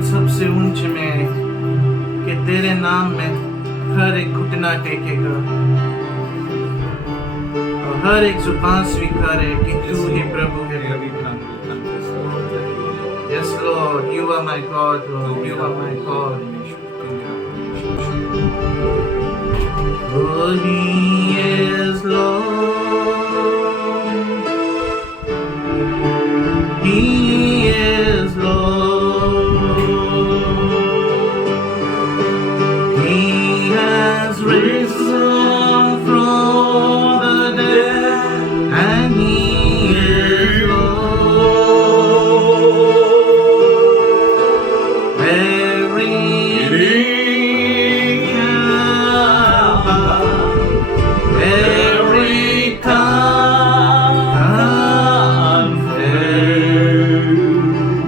उन सबसे ऊंचे में कि तेरे नाम में हर एक घुटना टेकेगा और हर एक जुबान स्वीकारे कि तू ही प्रभु है। Yes Lord, you are my God, Lord, you are my God. Oh, He is Lord, He is Lord, He has risen from the dead, and He is Lord. Every knee shall bow, every tongue confess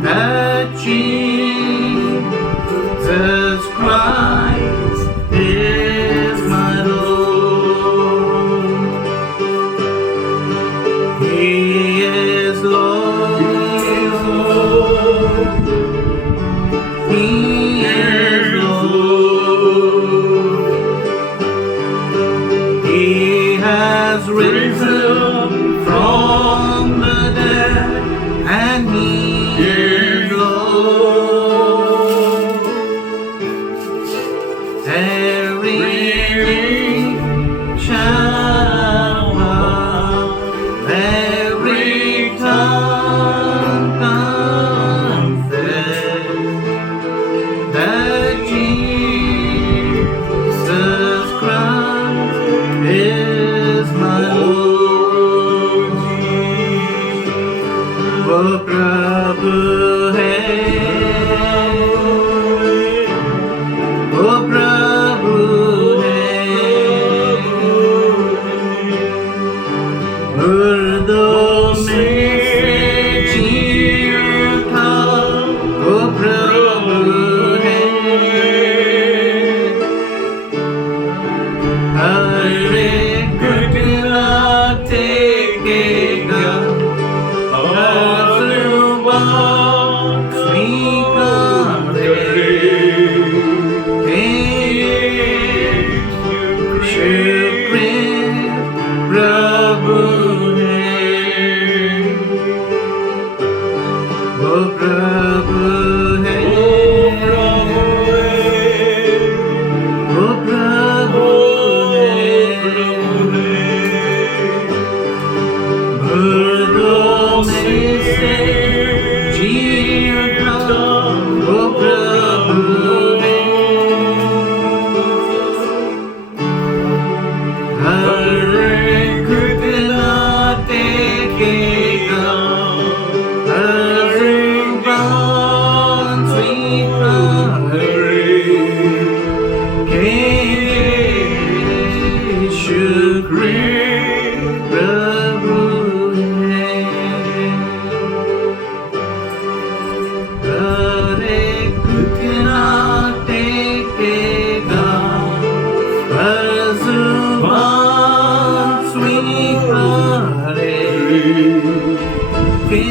that Jesus Christ is my Lord. He is Lord. He is Lord. He has risen from the dead, and He is Lord. Every knee shall bow, every tongue confess that Jesus Christ is my Lord. वो प्रभु है, वो प्रभु है, मुर्दों में जी उठा, वो प्रभु है। हर एक घुटना टेकेगा, हर जुबान स्वीकारे कि यीशु प्रभु है। वो प्रभु है, वो प्रभु है, मुर्दों में से जी उठा, वो प्रभु है। हर एक घुटना टेकेगा, हर जुबान स्वीकारे कि यीशु क्रिस्त प्रभु है। हर एक घुटना टेकेगा, हर जुबान स्वीकारे कि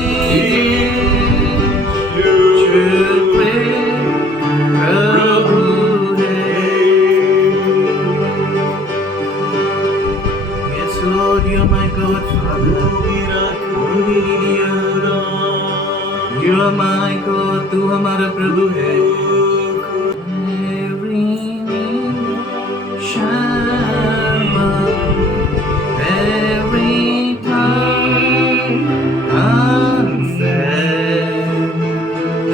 यीशु क्रिस्त प्रभु है। Yes, Lord, you're my God, Father. You are my God, तू हमारा प्रभु है। Every knee shall bow, every tongue confess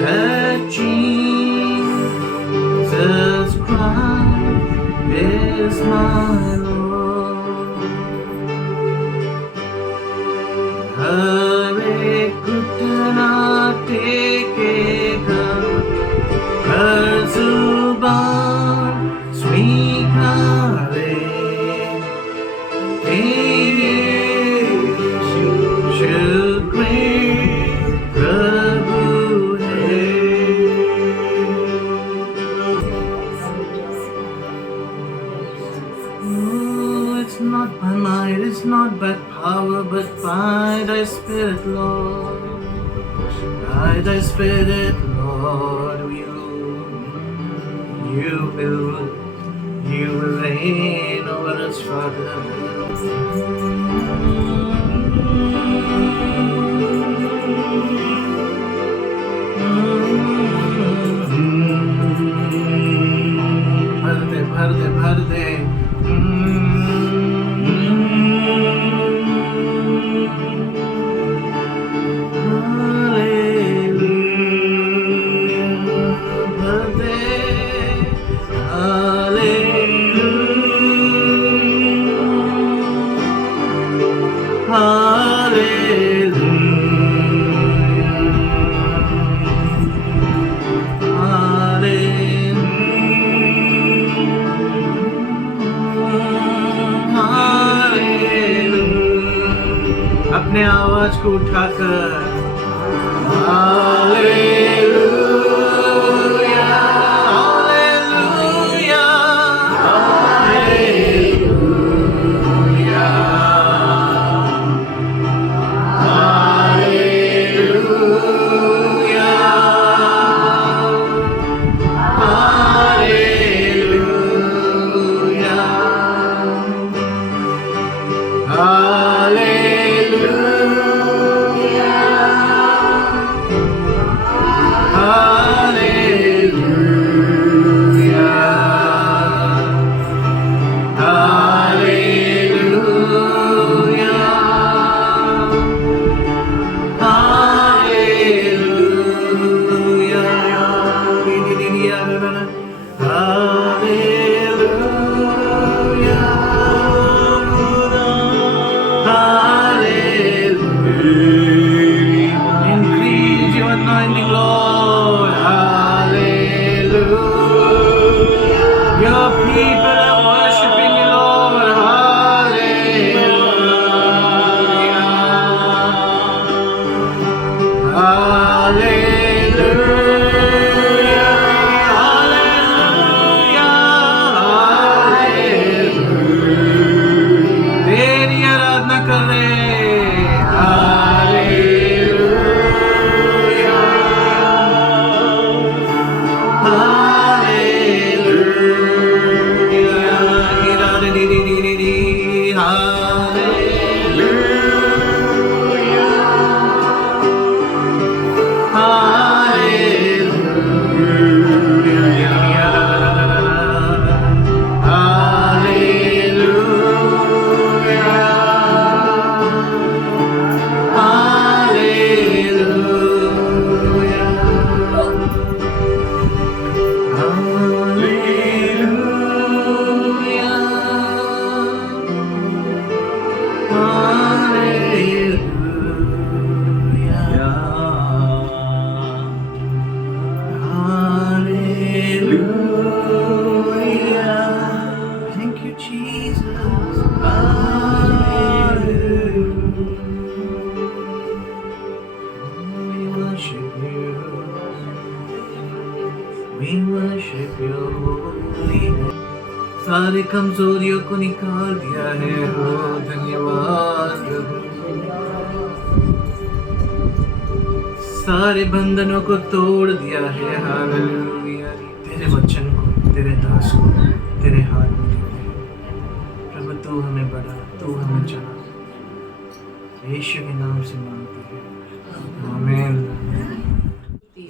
that Jesus Christ is my Lord. हर एक घुटना टेकेगा, हर जुबान स्वीकारे कि यीशु क्रिस्त प्रभु है। Oh, it's not by might, it's not by power, but by Thy Spirit, Lord. By Thy Spirit, Lord, you will reign over us, Father. भर दे अपने आवाज को उठाकर hallelujah hallelujah hallelujah hallelujah hallelujah Increase your anointing, Lord. Hallelujah. Your people are worshiping you, Lord. Hallelujah. Hallelujah. Hallelujah. तेरी आराधना कर रहे हैं। Thank you, Jesus. We worship you. We worship your holy name. सारी कमजोरियों को निकाल दिया है हो धन्यवाद प्रभु। सारे बंधनों को तोड़ दिया है हालेलुया। तेरे वचन को तेरे दास को तेरे हाथ में देते हैं प्रभु। तू हमें बढ़ा, तू हमें चला, यीशु के नाम से मांगते हैं आमीन।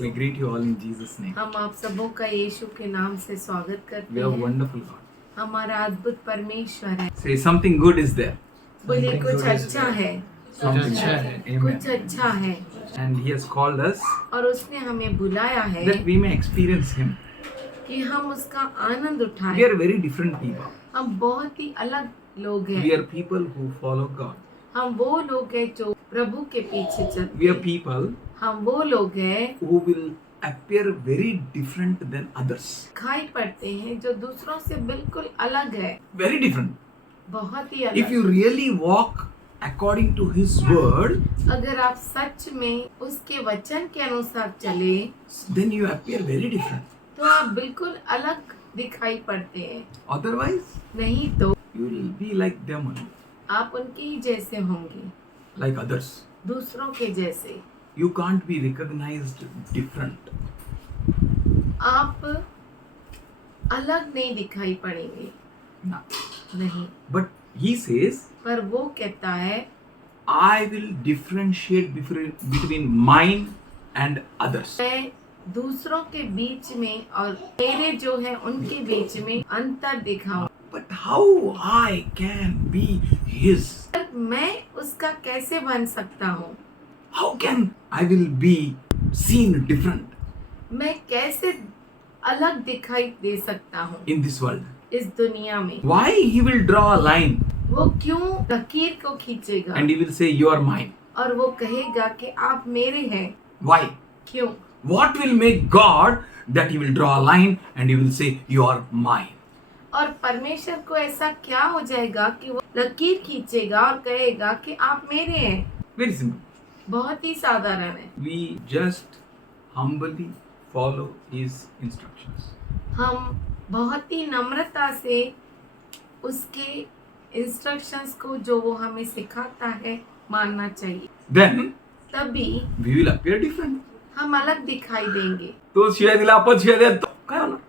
We greet you all in Jesus' name. हम आप सबों का यीशु के नाम से स्वागत करते We have हैं। wonderful God. हमारा अद्भुत परमेश्वर है। Say something good is there. बोले कुछ अच्छा है, Something Amen. कुछ अच्छा है And He has called us और उसने हमें बुलाया है that we may experience Him. कि हम उसका आनंद We उठाएं। are very different people. हम बहुत ही अलग लोग We हैं। are people who follow God. हम वो लोग हैं जो प्रभु के पीछे चलते We are हैं। people हम वो लोग हैं who will appear very different than others. दिखाई पड़ते हैं जो दूसरों से बिल्कुल अलग है, Very different. बहुत ही If you अलग। really walk according to His word, अगर आप सच में उसके वचन के अनुसार चले then you appear very different. तो आप बिल्कुल अलग दिखाई पड़ते हैं। Otherwise, नहीं तो you will be like them only, आप उनके ही जैसे होंगे, like others. दूसरों के जैसे। You can't be recognized different. आप अलग नहीं दिखाई पड़ेंगे, No. नहीं। But he says, पर वो कहता है I will differentiate between mine and others. मैं दूसरों के बीच में और मेरे जो है उनके बीच में अंतर दिखाऊं। But how I can be his? पर मैं उसका कैसे बन सकता हूँ? How can I will be seen different मैं कैसे अलग दिखाई दे सकता हूँ in this world? इस दुनिया में? Why he will draw a line वो क्यों लकीर को खींचेगा and he will say you are mine? और वो कहेगा कि आप मेरे हैं? Why? क्यों? What will make God that he will draw a line and he will say you are mine? और परमेश्वर को ऐसा क्या हो जाएगा कि वो लकीर खींचेगा और कहेगा कि आप मेरे हैं? Very simple. बहुत ही साधारण है। We just humbly follow his instructions. हम बहुत ही नम्रता से उसके इंस्ट्रक्शंस को जो वो हमें सिखाता है मानना चाहिए, Then तभी we will appear different. हम अलग दिखाई देंगे। तो शिव्या दिला आपण शिव्या द्या तो काय होणार?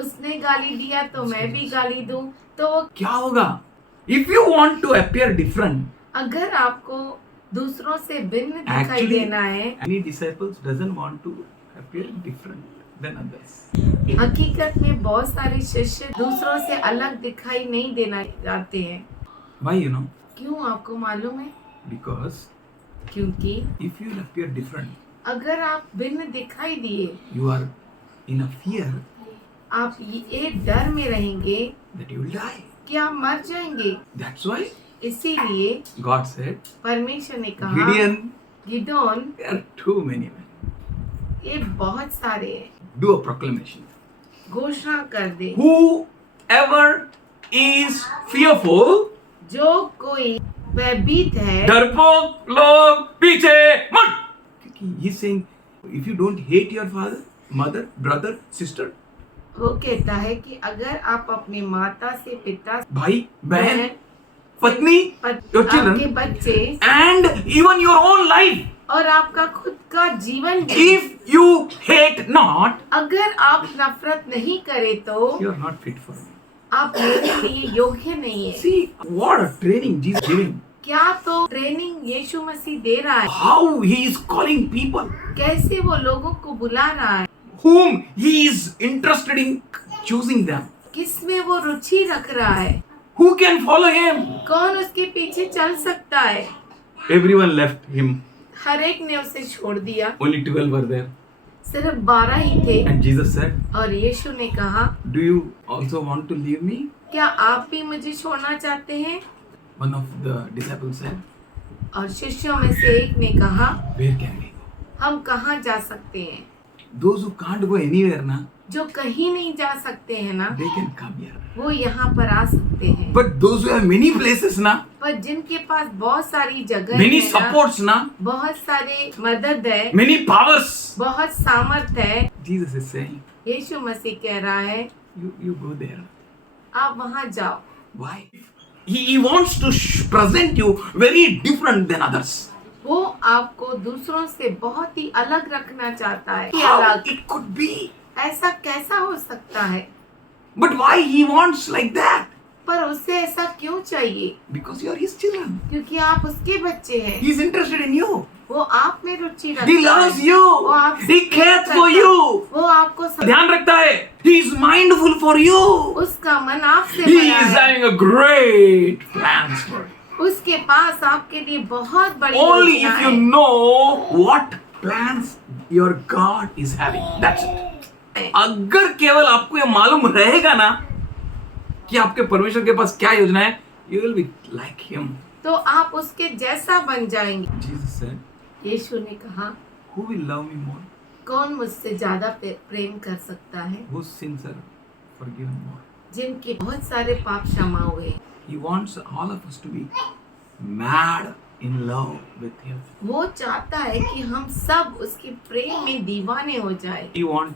उसने गाली दिया तो मैं भी गाली दूं तो वो, क्या होगा? If you want to appear different, अगर आपको दूसरों से भिन्न दिखाई actually देना है, any disciples doesn't want to appear different than others. हकीकत में बहुत सारे शिष्य दूसरों से अलग दिखाई नहीं देना चाहते हैं। Why you know? क्यों आपको मालूम है? Because क्योंकि if you will appear different, अगर आप भिन्न दिखाई दिए, you are in a fear आप ये डर में रहेंगे that you will die. कि आप मर जाएंगे। That's why इसीलिए God said, परमेश्वर ने कहा, Gideon, Gideon, there are too many men. ये बहुत सारे हैं, Do a proclamation. घोषणा कर दे, Whoever is fearful, जो कोई भयभीत है, डरपोक लोग पीछे मत. He's saying, if you don't hate your father, mother, brother, sister, वो कहता है कि अगर आप अपने माता से, पिता से, भाई, बहन, बहन, पत्नी, your children, आपके बच्चे and even your own life, और आपका खुद का जीवन भी, if you hate not, अगर आप नफरत नहीं करे तो you are not fit for me. आप मेरे लिए योग्य नहीं है। See what a training Jesus giving. क्या तो ट्रेनिंग यीशु मसीह दे रहा है, How he is calling people कैसे वो लोगों को बुला रहा है, whom he is interested in choosing them. किसमें वो रुचि रख रहा है, Who can follow him? कौन उसके पीछे चल सकता है। Everyone left him. हर एक ने उसे छोड़ दिया, Only 12 were there. सिर्फ 12 ही थे। And Jesus said, और यीशु ने कहा, do you also want to leave me? क्या आप भी मुझे छोड़ना चाहते हैं? One of the disciples said, और शिष्यों में से एक ने कहा, where can we go? हम कहाँ जा सकते हैं? Those who can't go anywhere na, जो कहीं नहीं जा सकते हैं ना, they can come here. वो यहाँ पर आ सकते हैं। But those who have many places na, पर जिनके पास बहुत सारी जगह many है ना, supports na, बहुत सारे मदद है, many powers, बहुत सामर्थ है, Jesus is saying, यीशु मसीह कह रहा है, you go there. आप वहाँ जाओ। Why? He wants to present you very different than others. वो आपको दूसरों से बहुत ही अलग रखना चाहता है। कि How अलग, it could be? ऐसा कैसा हो सकता है? But why he wants like that? पर उसे ऐसा क्यों चाहिए? Because you are his children. क्योंकि आप उसके बच्चे हैं। He is interested in you. वो आप में रुचि रखता He है। loves you. वो आपसे He प्रेम cares करता for है। you. वो आपको ध्यान रखता है. He is mindful for you. उसका मन आपसे He भरा is है। having a great plans for you. उसके पास आपके लिए बहुत बड़ी Only योजना if you है। know what plans your God is having. That's it. अगर केवल आपको ये मालूम रहेगा ना कि आपके परमेश्वर के पास क्या योजना है, you will be like him. तो आप उसके जैसा बन जाएंगे। Jesus said, यीशु ने कहा, who will love me more? कौन मुझसे ज्यादा प्रेम कर सकता है? Whose sins are forgiven more? जिनके बहुत सारे पाप क्षमा हुए। He wants all of us to be mad in love with him. वो चाहता है कि हम सब उसके प्रेम में दीवाने हो जाए। He wants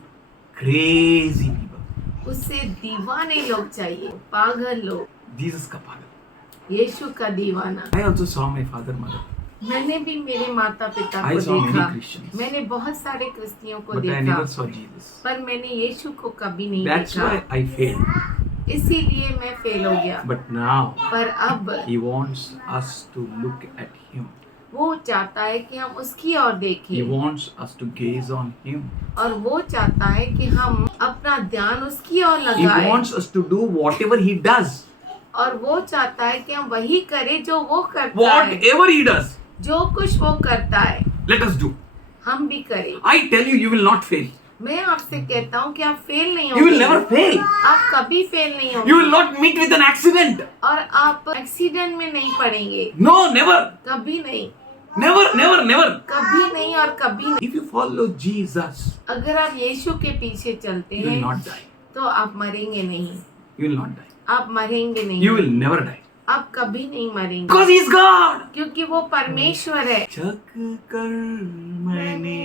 crazy people. उससे दीवाने लोग चाहिए, पागल लोग। Jesus का पागल. यीशु का दीवाना। I also saw my father, mother. मैंने भी मेरे माता पिता I को saw many देखा, Christians, मैंने बहुत सारे क्रिस्तियों को but I देखा, never saw Jesus. पर मैंने यीशु को कभी नहीं That's देखा, why I failed. इसीलिए मैं फेल हो गया। But now पर अब He wants us to look at Him. वो चाहता है कि हम उसकी ओर He देखें, wants us to gaze on Him. और वो चाहता है कि हम अपना ध्यान उसकी ओर He लगाएं, wants us to do whatever He does. और वो चाहता है कि हम वही करें जो वो करता है, Whatever He does, जो कुछ वो करता है let us do. हम भी करें। I tell you, you will not fail. मैं आपसे कहता हूँ कि आप फेल नहीं You will never होंगे, fail. आप कभी फेल नहीं You will होंगे, not meet with an accident. और आप एक्सीडेंट में नहीं पड़ेंगे, No, never. कभी नहीं, Never, never, never. कभी नहीं और कभी नहीं। If you follow Jesus, अगर आप यीशु के पीछे चलते you will हैं not die. तो आप मरेंगे नहीं, You will not die. आप मरेंगे नहीं, You will never die. आप कभी नहीं मरेंगे, Because He is God. क्योंकि वो परमेश्वर है। चक कर मैंने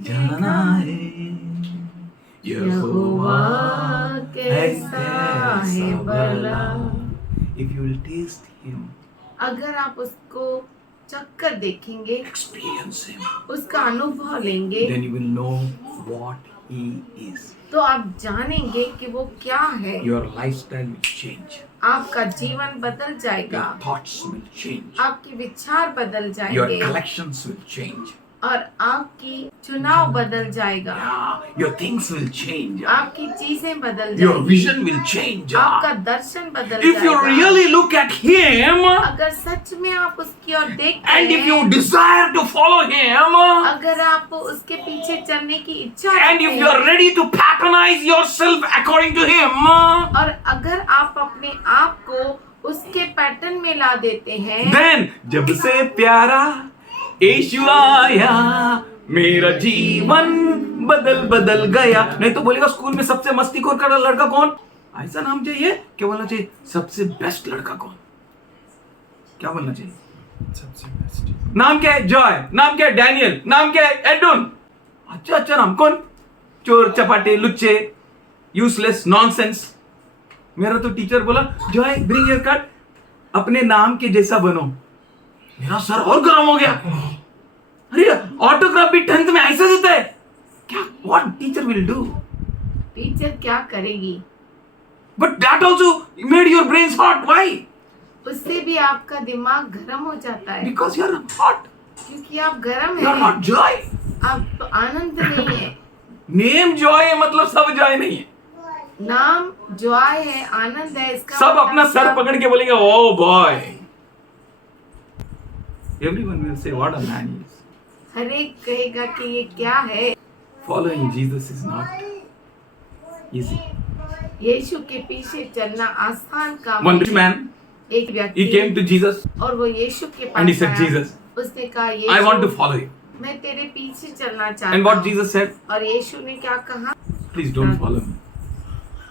जाना है यहोवा कैसा है भला। If you will taste Him, अगर आप उसको चक्कर देखेंगे, experience Him, उसका अनुभव लेंगे, then you will know what He is. तो आप जानेंगे कि वो क्या है। Your lifestyle will change. आपका जीवन बदल जाएगा, Your thoughts will change. आपके विचार बदल Your जाएंगे, collections will change. और आपकी चुनाव बदल जाएगा, Yeah, your things will change. आपकी चीजें बदल Your जाएंगी, vision will change. आपका दर्शन बदल If you जाएगा। really look at Him अगर सच में आप उसकी ओर देखते and if you हैं, desire to follow Him अगर आप उसके पीछे चलने की इच्छा and रखते if you are हैं, ready to patronize yourself according to Him, और अगर आप अपने आप को उसके पैटर्न में ला देते हैं, then जब से प्यारा यीशु आया मेरा जीवन बदल बदल गया। नहीं तो बोलेगा स्कूल में सबसे मस्तीखोर का लड़का कौन, ऐसा नाम चाहिए। क्या बोलना चाहिए? सबसे बेस्ट लड़का कौन, क्या बोलना चाहिए? सबसे बेस्ट। नाम क्या है? जॉय। नाम क्या है? डैनियल। नाम क्या है? एडुन। अच्छा अच्छा नाम। कौन? चोर चपाटे लुच्चे यूजलेस नॉनसेंस। मेरा तो टीचर बोला जॉय ब्रिंग योर कार्ड, अपने नाम के जैसा बनो। मेरा सर और गर्म हो गया। अरे ऑटोग्राफ भी 10th में ऐसा देता है क्या? What teacher will do? Teacher क्या करेगी? But that also made your brains hot. Why? उससे भी आपका दिमाग गर्म हो जाता है, बिकॉज़ यू आर हॉट, क्योंकि आप गर्म यू आर हैं, नॉट जॉय। आप तो आनंद नहीं है। नेम जॉय है मतलब सब जॉय नहीं है। नाम जॉय है, आनंद है, इसका सब मतलब अपना सर सब- पकड़ के बोलेंगे oh boy. Everyone will say what a man he is. हर एक कहेगा कि ये क्या है। Following Jesus is not easy. यीशु के पीछे चलना आसान काम One नहीं rich है। man, एक he व्यक्ति came to Jesus और वो यीशु के and he पास said, आया। Jesus, उसने कहा I want to Yeshu follow you. मैं तेरे पीछे चलना चाहता And what हूँ। Jesus said, और यीशु ने क्या कहा? please don't follow me.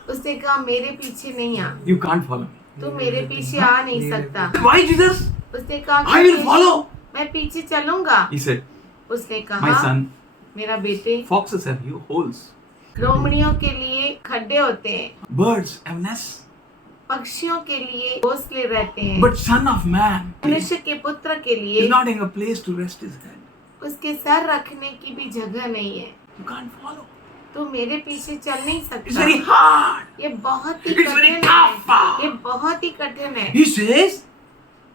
उसने कहा मेरे पीछे नहीं आ, You can't follow me. तू मेरे पीछे आ नहीं सकता। Why Jesus? उसने कहा I will follow. मैं पीछे चलूंगा। He said, उसने my कहा son, मेरा बेटे, foxes have you holes. लोमड़ियों के लिए खड्डे होते हैं, Birds have nests. पक्षियों के लिए घोंसले रहते हैं, But son of man मनुष्य के पुत्र के लिए is not in a place to rest his head. उसके सर रखने की भी जगह नहीं है। You can't follow. तो मेरे पीछे चल नहीं It's सकता। very hard. ये बहुत ही It's very कठिन tough. है, ये बहुत ही कठिन है। He says,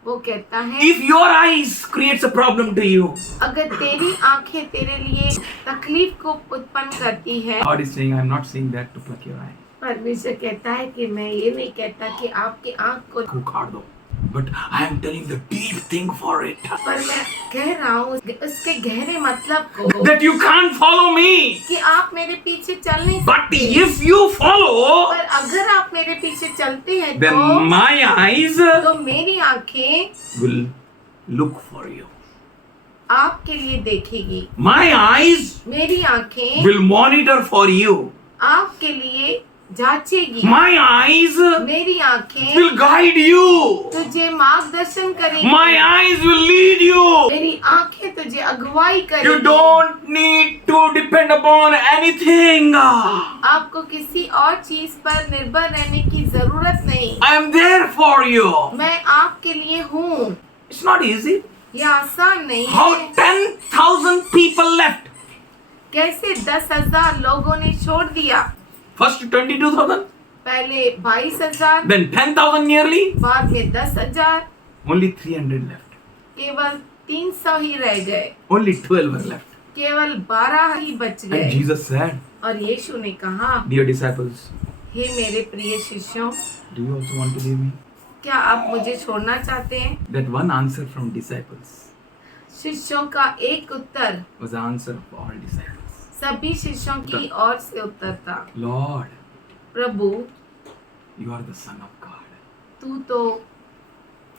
वो कहता है if your eyes creates a problem to you, अगर तेरी आंखें तेरे लिए तकलीफ को उत्पन्न करती है, God is saying, I'm not saying that to pluck your eye. परमेश्वर कहता है कि मैं ये नहीं कहता कि आपकी आंख को, को काट दो. But I am telling the deep thing for it. पर मैं कह रहा हूँ उसके गहरे मतलब को, That you can't follow me. कि आप मेरे पीछे चल नहीं But सकते। if you follow, पर अगर आप मेरे पीछे चलते हैं then तो my eyes तो मेरी आंखें will look for you. आपके लिए देखेगी, My eyes मेरी आंखें will monitor for you. आपके लिए जांचेगी, My eyes मेरी आंखें will guide you. तुझे मार्गदर्शन करेगी, My eyes will lead you. मेरी आंखें तुझे अगुवाई You करेगी। don't need to depend upon anything. आपको किसी और चीज पर निर्भर रहने की जरूरत नहीं। I am there for you. मैं आपके लिए हूँ। It's not easy. ये आसान नहीं How है। 10,000 people left? कैसे 10,000 लोगों ने छोड़ दिया। First 22,000, पहले 22,000, then 10,000 nearly, बाद में 10,000, only 300 left. केवल 300 ही रह गए, Only 12 were left. केवल 12 ही बच And गए। Jesus said, और यीशु ने कहा, Dear disciples, हे मेरे प्रिय शिष्यों, do you also want to leave me? क्या आप मुझे छोड़ना चाहते हैं? That one answer from disciples शिष्यों का एक उत्तर was the answer of all disciples. सभी शिष्यों की ओर से उत्तर था, Lord, Prabhu you are the Son of God. तू तो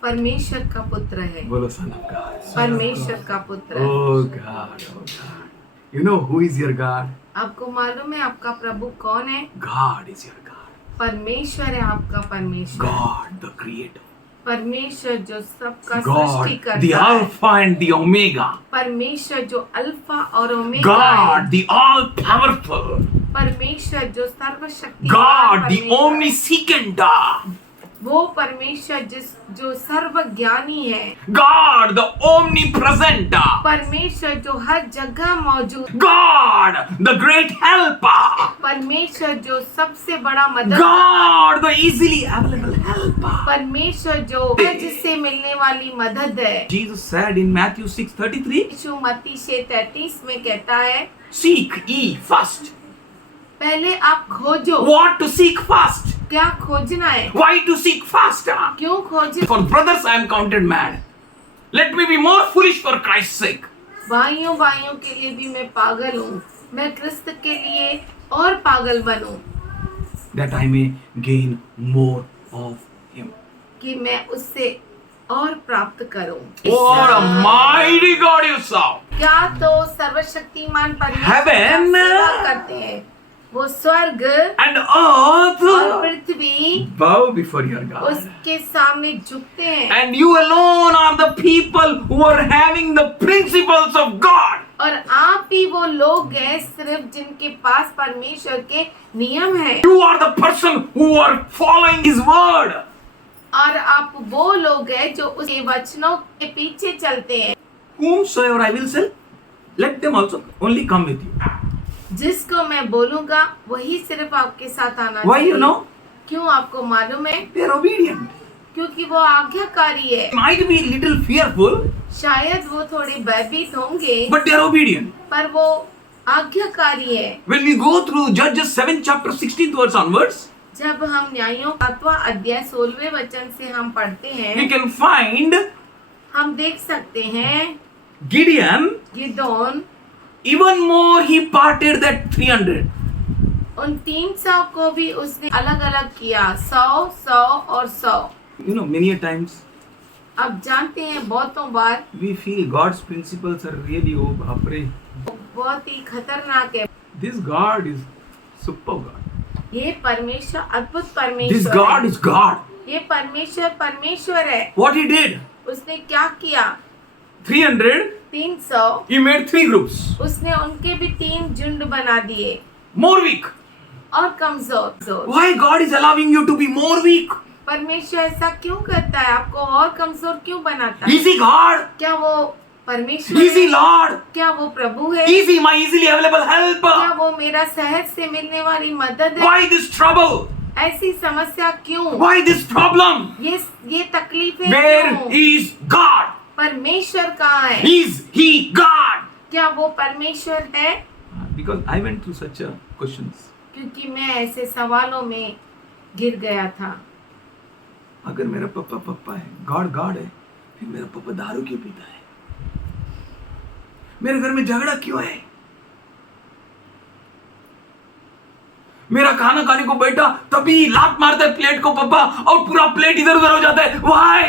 परमेश्वर का पुत्र है। Bolo Son of God. परमेश्वर का पुत्र है। Oh God, oh God. You know who is your God? आपको मालूम है आपका प्रभु कौन है? God is your God. परमेश्वर है आपका परमेश्वर। God, the Creator. परमेश्वर जो सबका God, सृष्टि the करता है। Alpha and the Omega. परमेश्वर जो अल्फा और ओमेगा है। God, the All-Powerful. परमेश्वर जो सर्वशक्तिमान God, the परमेश्वर। Omniscient. वो परमेश्वर जो सर्वज्ञानी है। God, the Omnipresent. परमेश्वर जो हर जगह मौजूद। God, the Great Helper. परमेश्वर जो सबसे बड़ा मदद। God, the easily available helper. परमेश्वर जो जिससे मिलने वाली मदद है। Jesus said in Matthew 6:33, यीशु मत्ती 6:33 में कहता है, seek ye first. पहले आप खोजो। What to seek first? क्या खोजना है? Why to seek first? क्यों खोजना? For brothers I am counted mad. Let me be more foolish for Christ's sake. भाइयों के लिए भी मैं पागल हूँ, मैं क्रिस्त के लिए और पागल बनूं, That I may gain more of him. कि मैं उससे और प्राप्त करूं। What a mighty God you serve. क्या तो सर्वशक्तिमान परमेश्वर Heaven. का सेवा करते हैं। वो स्वर्ग And और earth Prithvi bow before your God. उसके सामने झुकते हैं। And you alone are the people who are having the principles of God. और आप ही वो लोग हैं सिर्फ जिनके पास परमेश्वर के नियम हैं। You are the person who are following His word. और आप वो लोग हैं जो उसके वचनों के पीछे चलते हैं। Whomsoever I will send, let them also only come with you. जिसको मैं बोलूंगा वही सिर्फ आपके साथ आना Why चाहिए। you know? क्यों आपको मालूम है? They are obedient. क्योंकि वो आज्ञाकारी है। Might be little fearful, शायद वो थोड़े भयभीत होंगे, but they are obedient. पर वो आज्ञाकारी है। When we go through Judges 7 chapter 16th verse onwards, जब हम न्यायों 7वां अध्याय 16वें वचन से हम पढ़ते we हैं, can find हम देख सकते हैं Gideon, Gideon even more he parted that 300. उन 300 को भी उसने अलग अलग किया, 100, 100 और 100। You know, many a times अब जानते हैं बहुतों बार we feel God's principles are really, oh, बाप रे, बहुत ही खतरनाक है। this God is super God. ये परमेश्वर अद्भुत This परमेश्वर God है। is God. ये परमेश्वर है। What he did? उसने क्या किया? 300, 300 he made 3 groups. उसने उनके भी 3 झुंड बना दिए More weak. और कमजोर। Why God is allowing you to be more weak? परमेश्वर ऐसा क्यों करता है? आपको और कमजोर क्यों बनाता है? Is he God? क्या वो परमेश्वर Is he है? Lord? क्या वो प्रभु है? Is he my easily available क्या helper? वो मेरा सहज से मिलने वाली मदद है? Why this trouble? ऐसी समस्या क्यों? Why this problem? ये तकलीफें Where क्यों? is God? परमेश्वर कहाँ है? Is he God? क्या वो परमेश्वर है? Because I went through such questions. क्योंकि मैं ऐसे सवालों में गिर गया था। अगर मेरा पापा है, गॉड है, फिर मेरा पापा दारू क्यों पीता है? मेरे घर में झगड़ा क्यों है? मेरा खाना खाने को बैठा तभी लात मारता है प्लेट को पापा और पूरा प्लेट इधर उधर हो जाता है। Why?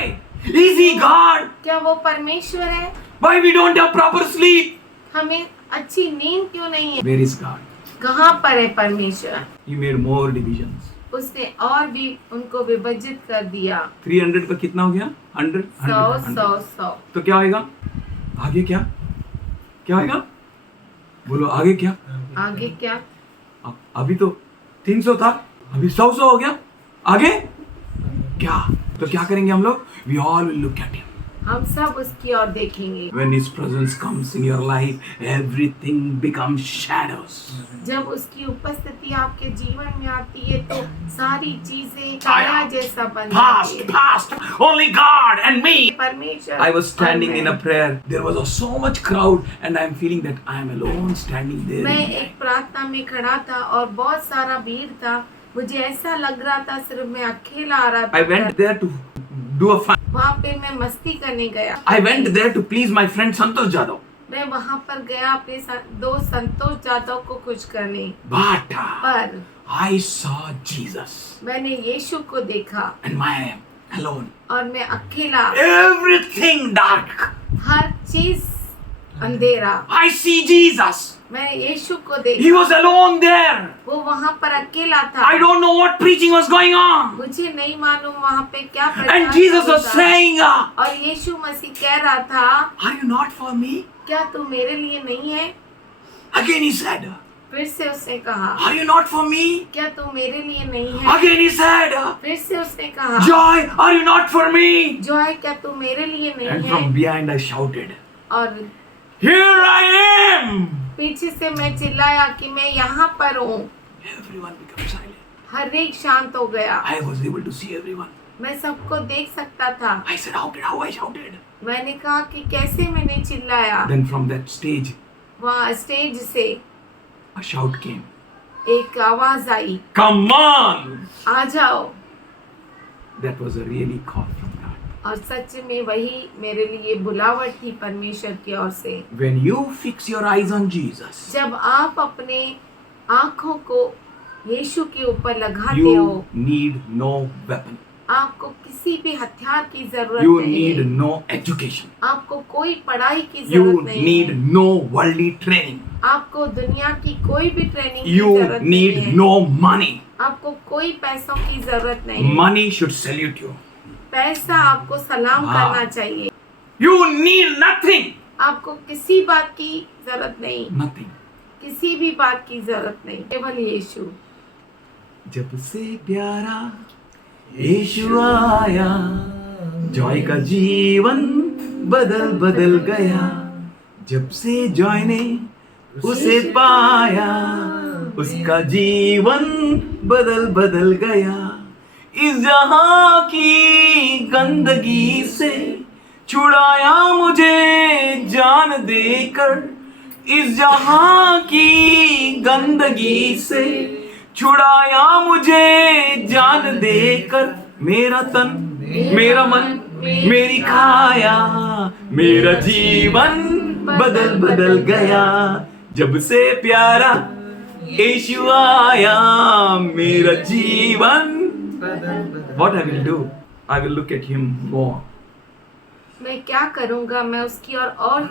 Is he God? क्या वो परमेश्वर है? Why we don't have proper sleep? हमें अच्छी नींद क्यों नहीं है? Where is God? कहाँ पर है परमेश्वर? He made more divisions. उसने और भी उनको विभाजित कर दिया। 300 का कितना हो गया? 100, 100। तो क्या होएगा? आगे क्या होएगा? बोलो आगे क्या? आगे क्या? अभी तो 300 था, अभी 100 हो गया। आगे क्या? तो क्या करेंगे हम लोग? We all will look at him. हम सब उसकी ओर देखेंगे। When His presence comes in your life, everything becomes shadows. जब उसकी उपस्थिति आपके जीवन में आती है तो सारी चीजें काया जैसा बन जाती है। Past, only God and me. परमेश्वर I was standing और in a prayer. There was so much crowd, and I am feeling that I am alone standing there. मैं एक प्रार्थना में खड़ा था और बहुत सारा भीड़ था। मुझे ऐसा लग रहा था सिर्फ मैं अकेला आ रहा था। I went there to do a fun. वहाँ पे मैं मस्ती करने गया। I went there to please my friend Santosh Jadhav. मैं वहाँ पर गया अपने दोस्त संतोष जाधव को खुश करने। But पर I saw Jesus, मैंने यीशु को देखा and I am alone. और मैं अकेला, Everything dark. हर चीज अंधेरा। I see Jesus. मैं यीशु को He देखा, was alone there. वो वहाँ पर अकेला था। I don't know what preaching was going on. मुझे नहीं मालूम वहाँ पे क्या And प्रचार Jesus हो was रहा था। saying, और यीशु मसीह कह रहा था, Are you not for me? क्या तू मेरे लिए नहीं है? Again he said, फिर से उसने कहा, Are you not for me? क्या तू मेरे लिए नहीं है? Again he said, फिर से उसने कहा, Joy, are you not for me? Joy क्या तू मेरे लिए नहीं And है? from behind I shouted, और Here I am. पीछे से मैं चिल्लाया कि मैं यहाँ पर हूँ। Everyone became silent. हर एक शांत हो गया। I was able to see everyone. मैं सबको देख सकता था। I said, how I shouted. मैंने कहा कि कैसे मैंने चिल्लाया। Then from that stage, वहाँ स्टेज से a shout came. एक आवाज आई, Come on! आ जाओ। That was a really call from God. और सच में वही मेरे लिए बुलावट थी परमेश्वर की ओर से। When you fix your eyes on Jesus, जब आप अपने आँखों को यीशु के ऊपर लगाते हो, you need no weapon. आपको किसी भी हथियार की जरूरत You नहीं need है। no education. आपको कोई पढ़ाई की You जरूरत नहीं need है। no worldly training. आपको दुनिया की कोई भी ट्रेनिंग की You जरूरत नहीं need है। no money. आपको कोई पैसों की जरूरत नहीं है। Money should salute you. पैसा आपको सलाम हाँ। करना चाहिए। You need nothing. आपको किसी बात की जरूरत नहीं, Nothing. किसी भी बात की जरूरत नहीं, केवल यीशु। जब से प्यारा यीशु आया, जॉय का जीवन बदल बदल गया। जब से जॉय ने उसे पाया, उसका जीवन बदल बदल गया। इस जहां की गंदगी से छुड़ाया मुझे जान देकर। इस जहां की गंदगी से छुड़ाया मुझे जान देकर। मेरा तन, मेरा मन, मेरी काया, मेरा जीवन बदल बदल गया। जब से प्यारा यीशु आया, मेरा जीवन। What I will do? I will look at him more. मैं क्या करूँगा? मैं उसकी और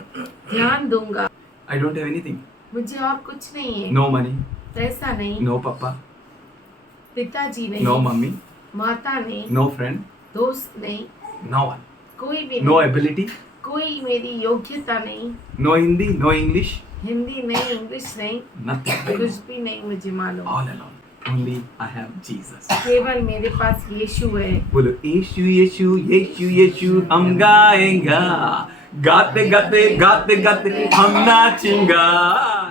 ध्यान दूंगा। I don't have anything. मुझे और कुछ नहीं है। No money, पैसा नहीं, no papa, पिताजी नहीं, no mummy, माता नहीं, no friend, दोस्त नहीं, no one. कोई भी No नहीं, ability, कोई मेरी योग्यता नहीं, no Hindi, no English, Hindi नहीं, इंग्लिश नहीं, nothing. कुछ भी नहीं मुझे मालूम। All alone. Only I have Jesus. केवल मेरे पास यीशु है। बोलो यीशु यीशु यीशु यीशु हम गाएंगा, गाते गाते गाते गाते हम नाचेंगा।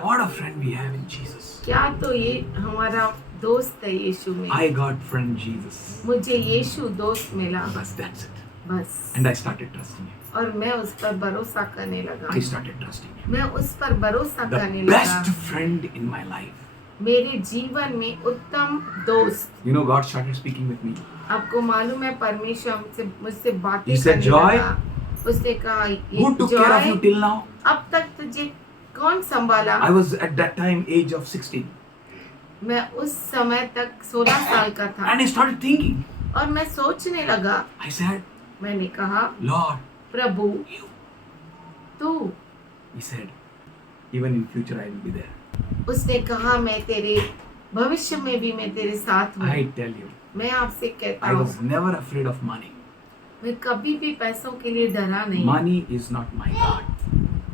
What a friend we have in Jesus. क्या तो ये हमारा दोस्त है यीशु में। I got friend Jesus. मुझे यीशु दोस्त मिला, Bas, that's it. बस। And I started trusting him. और मैं उस पर भरोसा करने लगा। I started trusting him. मैं उस पर भरोसा करने The लगा। best friend in my life. मेरे जीवन में उत्तम दोस्त। You know, God started speaking with me. आपको मालूम है परमेश्वर मुझसे बातें He said, करने "Joy, लगा। उसने कहा, Who took care of you Joy, till now? अब तक तुझे कौन संभाला? I was at that time age of 16. मैं उस समय तक 16 साल का था। And I started thinking. और मैं सोचने लगा। I said, मैंने कहा, Lord, प्रभु you. तू। He said, even in future I will be there. उसने कहा, मैं तेरे भविष्य में भी मैं तेरे साथ हूँ। I tell you, मैं आपसे कहता I हूँ, was never afraid of money. मैं कभी भी पैसों के लिए डरा नहीं। Money is not my God.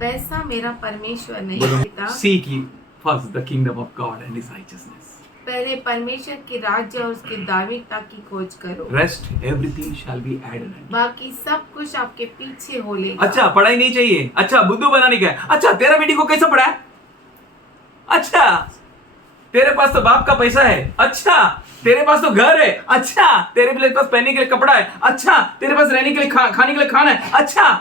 पैसा मेरा परमेश्वर नहीं बोलो, पिता। seek ye first the kingdom of God and His righteousness. पहले परमेश्वर के राज्य और उसकी धार्मिकता की खोज करो, Rest, everything shall be added. बाकी सब कुछ आपके पीछे हो लेगा। अच्छा, पढ़ाई नहीं चाहिए, अच्छा बुद्धू बनाने का है, अच्छा तेरा बेटी को कैसे पढ़ा है, अच्छा तेरे पास तो बाप का पैसा है, अच्छा तेरे पास तो घर है, अच्छा तेरे पास पहनने के लिए कपड़ा है, अच्छा तेरे पास रहने के लिए खाने के लिए खाना है, अच्छा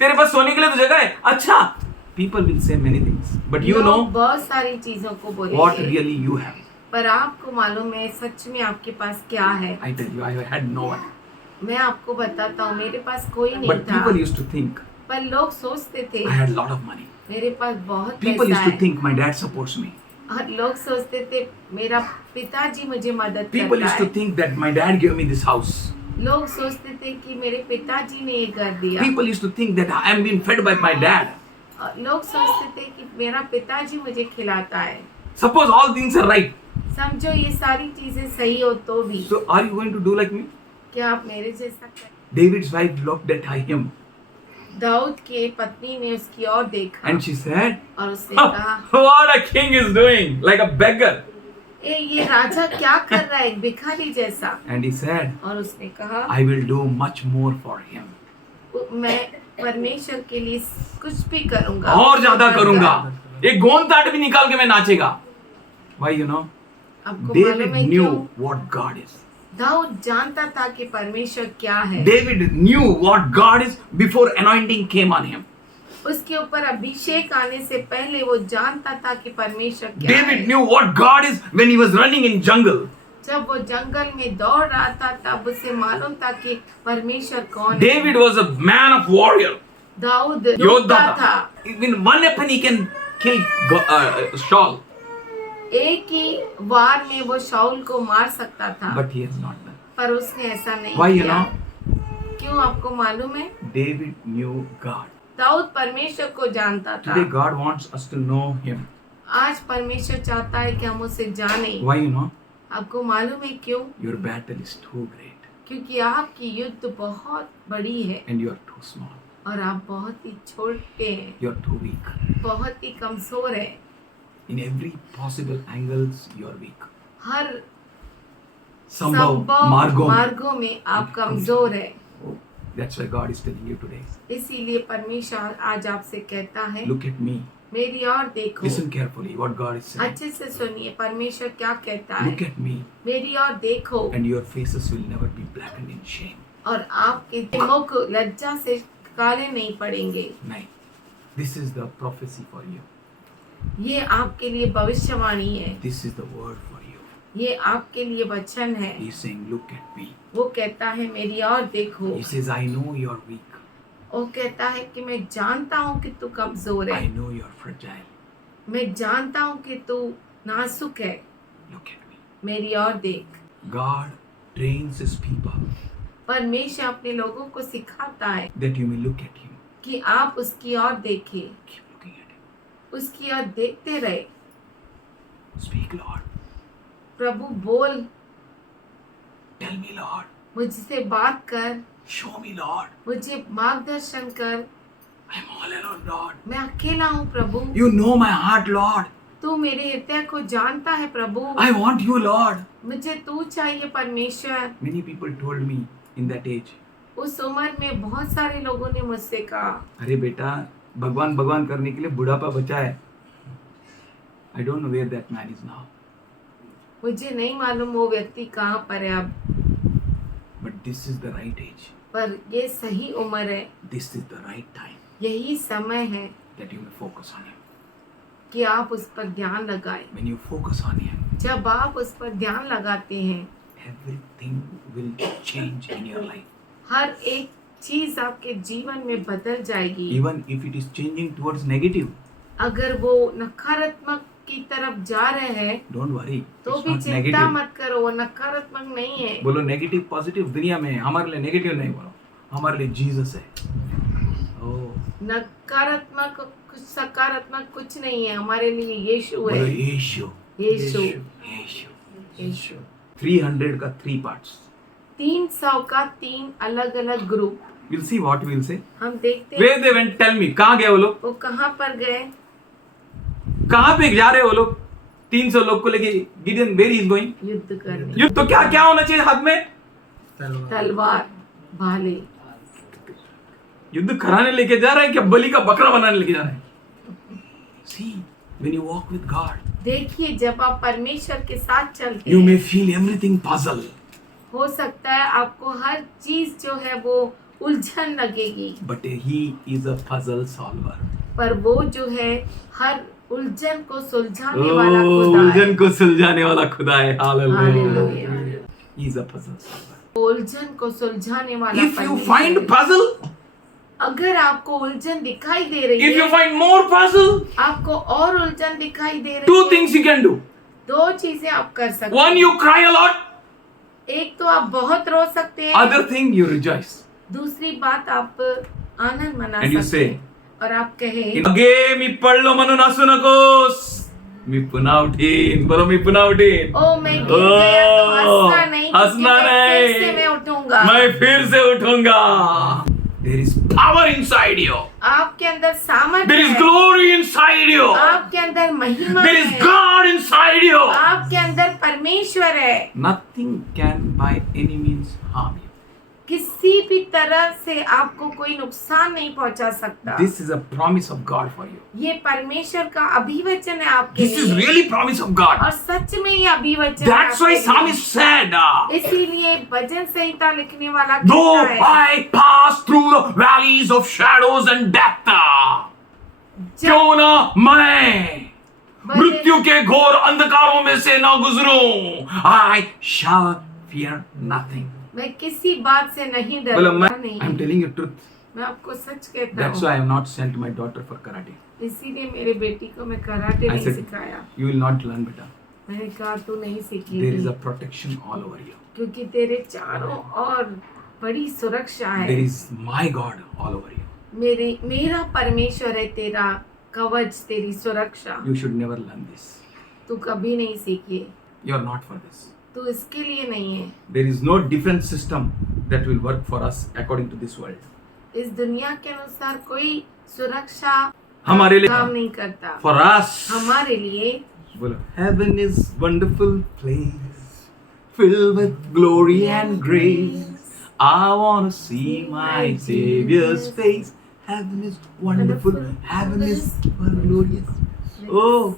तेरे पास सोने के लिए तो जगह है, अच्छा। People will say many things, but you लोग know बहुत सारी चीजों को what बोलेंगे, really you have. पर आपको मालूम है सच में आपके पास क्या है। I tell you, I had no one. मैं आपको बताता हूँ, मेरे पास कोई नहीं But था, people used to think पर लोग सोचते थे I had a lot of money. मेरे पास बहुत People पैसा used to है, think my dad supports me. और लोग सोचते थे मेरा पिताजी मुझे मदद People करता used to है, think that my dad gave me this house. लोग सोचते थे कि मेरे पिताजी ने ये घर दिया, People used to think that I am being fed by my dad. और लोग सोचते थे कि मेरा पिताजी मुझे खिलाता है। Suppose all things are right. समझो ये सारी चीजें सही हो तो भी So are you going to do like me? क्या आप मेरे जैसा करें? David's wife looked at him Dawood के पत्नी ने उसकी ओर देखा and she said, और उसने "Oh, कहा, what a king is doing, like a beggar." ये राजा क्या कर रहा है, एक भिखारी जैसा। And he said, और उसने कहा, I will do much more for him. मैं परमेश्वर के लिए कुछ भी करूंगा, और ज्यादा करूंगा, एक गोंद ताट भी निकाल के मैं नाचेगा। Why you know? आपको मालूम David है knew क्यों? what God is. दाऊद जानता था कि परमेश्वर क्या है, David knew what God is before anointing came on him. उसके ऊपर अभिषेक आने से पहले वो जानता था कि परमेश्वर क्या David है। knew what God is when he was running in jungle. जब वो जंगल में दौड़ रहा था तब उसे मालूम था कि परमेश्वर कौन है। David was a man of warrior. Dawood योद्धा योद्धा था. था, In one weapon he can kill Saul, एक ही वार में वो शाऊल को मार सकता था, but he has not done. पर उसने ऐसा नहीं Why you किया। know? क्यों आपको मालूम है? David knew God. दाऊद परमेश्वर को जानता था। Today God wants us to know Him. आज परमेश्वर चाहता है कि हम उसे जाने। Why you know? आपको मालूम है क्यों? Your battle is too great क्योंकि आपकी युद्ध बहुत बड़ी है and you are too small. और आप बहुत ही छोटे हैं, You are too weak. बहुत ही कमजोर है। In every possible angles you are weak. हर संभव मार्गों में. मार्गों में आप कमजोर है। That's why God is telling you today. इसीलिए परमेश्वर आज आपसे कहता है, Look at me. मेरी ओर देखो। Listen carefully what God is saying. अच्छे से सुनिए परमेश्वर क्या कहता है। Look at me मेरी ओर देखो and your faces will never be blackened in shame. और आपके मुख लज्जा से काले नहीं पड़ेंगे। नहीं. This is the prophecy for you. ये आपके लिए भविष्यवाणी है, This is the word for you. ये आपके लिए वचन है। He's saying, look at me. वो कहता है मेरी ओर देखो। He says, I know you're weak. वो कहता है कि मैं जानता हूँ कि तू कमजोर I है, know you're fragile. मैं जानता हूँ कि तू नाजुक है। Look at me. मेरी ओर देख। God trains His people परमेश्वर अपने लोगों को सिखाता है that you may look at Him. कि आप उसकी ओर देखें, Keep looking at Him. उसकी ओर देखते रहे। Speak, Lord. प्रभु बोल, Tell me, Lord. मुझसे बात कर, Show me, Lord. मुझे मार्गदर्शन कर। I'm all alone, Lord. मैं अकेला हूँ प्रभु, You know my heart, Lord. तू मेरे हृदय को जानता है प्रभु। I want you, Lord. मुझे तू चाहिए परमेश्वर। Many people told me in that age, उस उम्र में बहुत सारे लोगों ने मुझसे कहा, अरे बेटा भगवान भगवान करने के लिए बुढ़ापा बचा है. I don't know where that man is now. मुझे नहीं मालूम वो व्यक्ति कहाँ पर है अब, But this is the right age. पर ये सही उम्र है, This is the right time यही समय है that you may focus on Him. कि आप उस पर ध्यान लगाएं। When you focus on Him, जब आप उस पर ध्यान लगाते हैं, everything will change in your life. हर एक चीज आपके जीवन में बदल जाएगी। Even if it is changing towards negative, अगर वो नकारात्मक की तरफ जा रहे हैं don't worry. तो It's भी not चिंता negative. मत करो, वो नकारात्मक नहीं है। बोलो नेगेटिव पॉजिटिव दुनिया में है, हमारे लिए नेगेटिव नहीं बोलो, हमारे लिए जीसस है. ओह नकारात्मक कुछ सकारात्मक कुछ नहीं है, हमारे लिए यीशु बोलो है। यीशु यीशु यीशु. यीशु 300 का 3 parts. 300 का 3 अलग अलग group We'll see what we'll say. हम देखते हैं। Where they went, tell me. कहाँ गए वो लोग? वो कहाँ पर गए? कहाँ पे जा रहे वो लोग? 300 लोग को लेके गिडियन वेयर इज गोइंग? युद्ध करने। युद्ध तो क्या होना चाहिए हाथ में? तलवार, भाले। युद्ध कराने लेके जा रहा है क्या बलि का बकरा बनाने लेके जा रहा है? See, when you walk with God, देखिए, जब आप परमेश्वर के साथ चलते you may हैं, feel everything puzzle. हो सकता है आपको हर चीज जो है वो उलझन लगेगी, But he is a puzzle solver. पर वो जो है हर उलझन को सुलझाने वाला खुदा है। उलझन को सुलझाने वाला खुदा है। Hallelujah. Hallelujah. He is a puzzle solver. उलझन को सुलझाने वाला If you परमेश्वर find है। puzzle, अगर आपको उलझन दिखाई दे रही if you है, find more puzzle, आपको और उलझन दिखाई दे रही two है, things you can do. दो चीजें आप कर सकते One, हैं। you cry a lot. एक तो आप बहुत रो सकते हैं, Other thing, you rejoice. दूसरी बात आप आनंद मना And you सकते say, हैं और आप कहे, Age मी पडलो म्हणून असू नकोस. मी पुन्हा उठीन. बोलो मी पुन्हा उठीन. ओ मैं गिर गया तो हंसना नहीं, क्योंकि हंसना मैं फिर नहीं. से मैं उठूंगा। मैं फिर से उठूंगा. There is power inside you. आपके अंदर सामर्थ्य There is है, glory inside you. आपके अंदर महिमा There is है, God inside you. आपके अंदर परमेश्वर है। Nothing can by any means harm you. किसी भी तरह से आपको कोई नुकसान नहीं पहुंचा सकता। This is a promise of God for you. ये परमेश्वर का अभिवचन है आपके This is लिए, really promise of God. और सच में ये अभिवचन है That's why आपके लिए। psalmist said, इसीलिए भजन संहिता लिखने वाला though कहता है, I pass through the valleys of shadows and death, क्यों ना मैं मृत्यु के घोर अंधकारों में से ना गुजरूं, I shall fear nothing. मैं किसी बात से नहीं बोलो मैं डरता नहीं। I'm telling you truth. मैं आपको सच कहता That's हूँ। why I have not sent my daughter for karate. इसीलिए मेरे बेटी को मैं कराटे I नहीं said, सिखाया। you will not learn, beta. मैंने कहा तू नहीं There is सीखेगी, a protection all over you. क्योंकि तेरे चारों और बड़ी सुरक्षा है। There is my God all over you. मेरा परमेश्वर है तेरा कवच, तेरी सुरक्षा। You should never learn this. तू कभी नहीं सीखी, You are not for this. तू इसके लिए नहीं है। There is no different system that will work for us according to this world. इस दुनिया के अनुसार कोई सुरक्षा हमारे लिए काम नहीं करता। For us, हमारे लिए बोलो, heaven is wonderful place filled with glory and grace. I want to see my Savior's face. Heaven is wonderful. Heaven is glorious. Oh,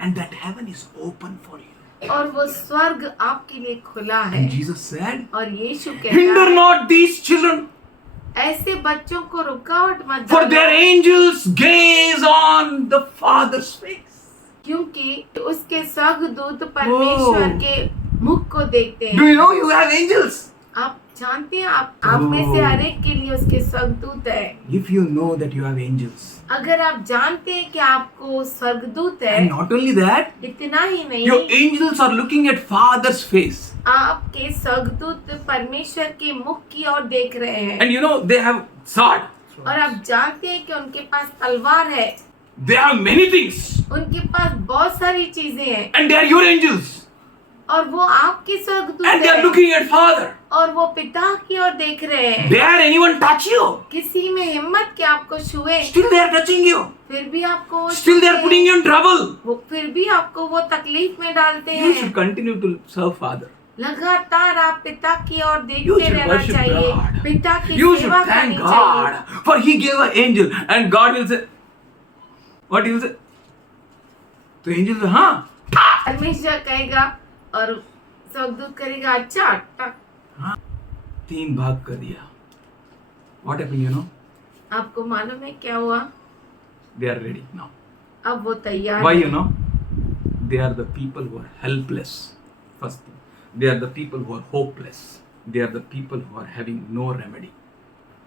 and that heaven is open for you. और वो स्वर्ग आपके लिए खुला है। And Jesus said, और यीशु कहता hinder है, not these children, ऐसे बच्चों को रुकावट मत for डालो, their angels gaze on the Father's face. क्योंकि उसके स्वर्गदूत परमेश्वर के मुख को देखते Do हैं। you know you have angels? आप जानते हैं, आप में से हर एक के लिए उसके स्वर्गदूत है। If you know that you have angels, अगर आप जानते हैं कि आपको स्वर्गदूत है, and not only that, इतना ही नहीं, your angels are looking at Father's face. आपके स्वर्गदूत परमेश्वर के मुख की ओर देख रहे हैं। And you know they have sword. और आप जानते हैं कि उनके पास तलवार है, They have many things. उनके पास बहुत सारी चीजें हैं, And they are your angels. और वो आपके स्वर्गदूत And they are हैं, looking at Father. और वो पिता की ओर देख रहे हैं। Dare anyone touch you? किसी में हिम्मत कि आपको छुए, Still they are touching you. फिर भी आपको वो Still they are छूते putting you in trouble. हैं। वो फिर भी आपको वो तकलीफ में डालते You हैं। should continue to serve Father. लगातार आप पिता की ओर You देखते should रहना worship चाहिए, God. पिता की You should सेवा thank करनी चाहिए। God for He gave an angel, and God will say, what He will say? तो angel will, हाँ, परमेश्वर कहेगा और स्वर्गदूत करेगा अच्छा टक। हाँ, 3 भाग कर दिया. What happened, you know? आपको मालूम है क्या हुआ? They are ready now. अब वो तैयार Why, है। you know? They are the people who are helpless. First thing. They are the people who are hopeless. They are the people who are having no remedy.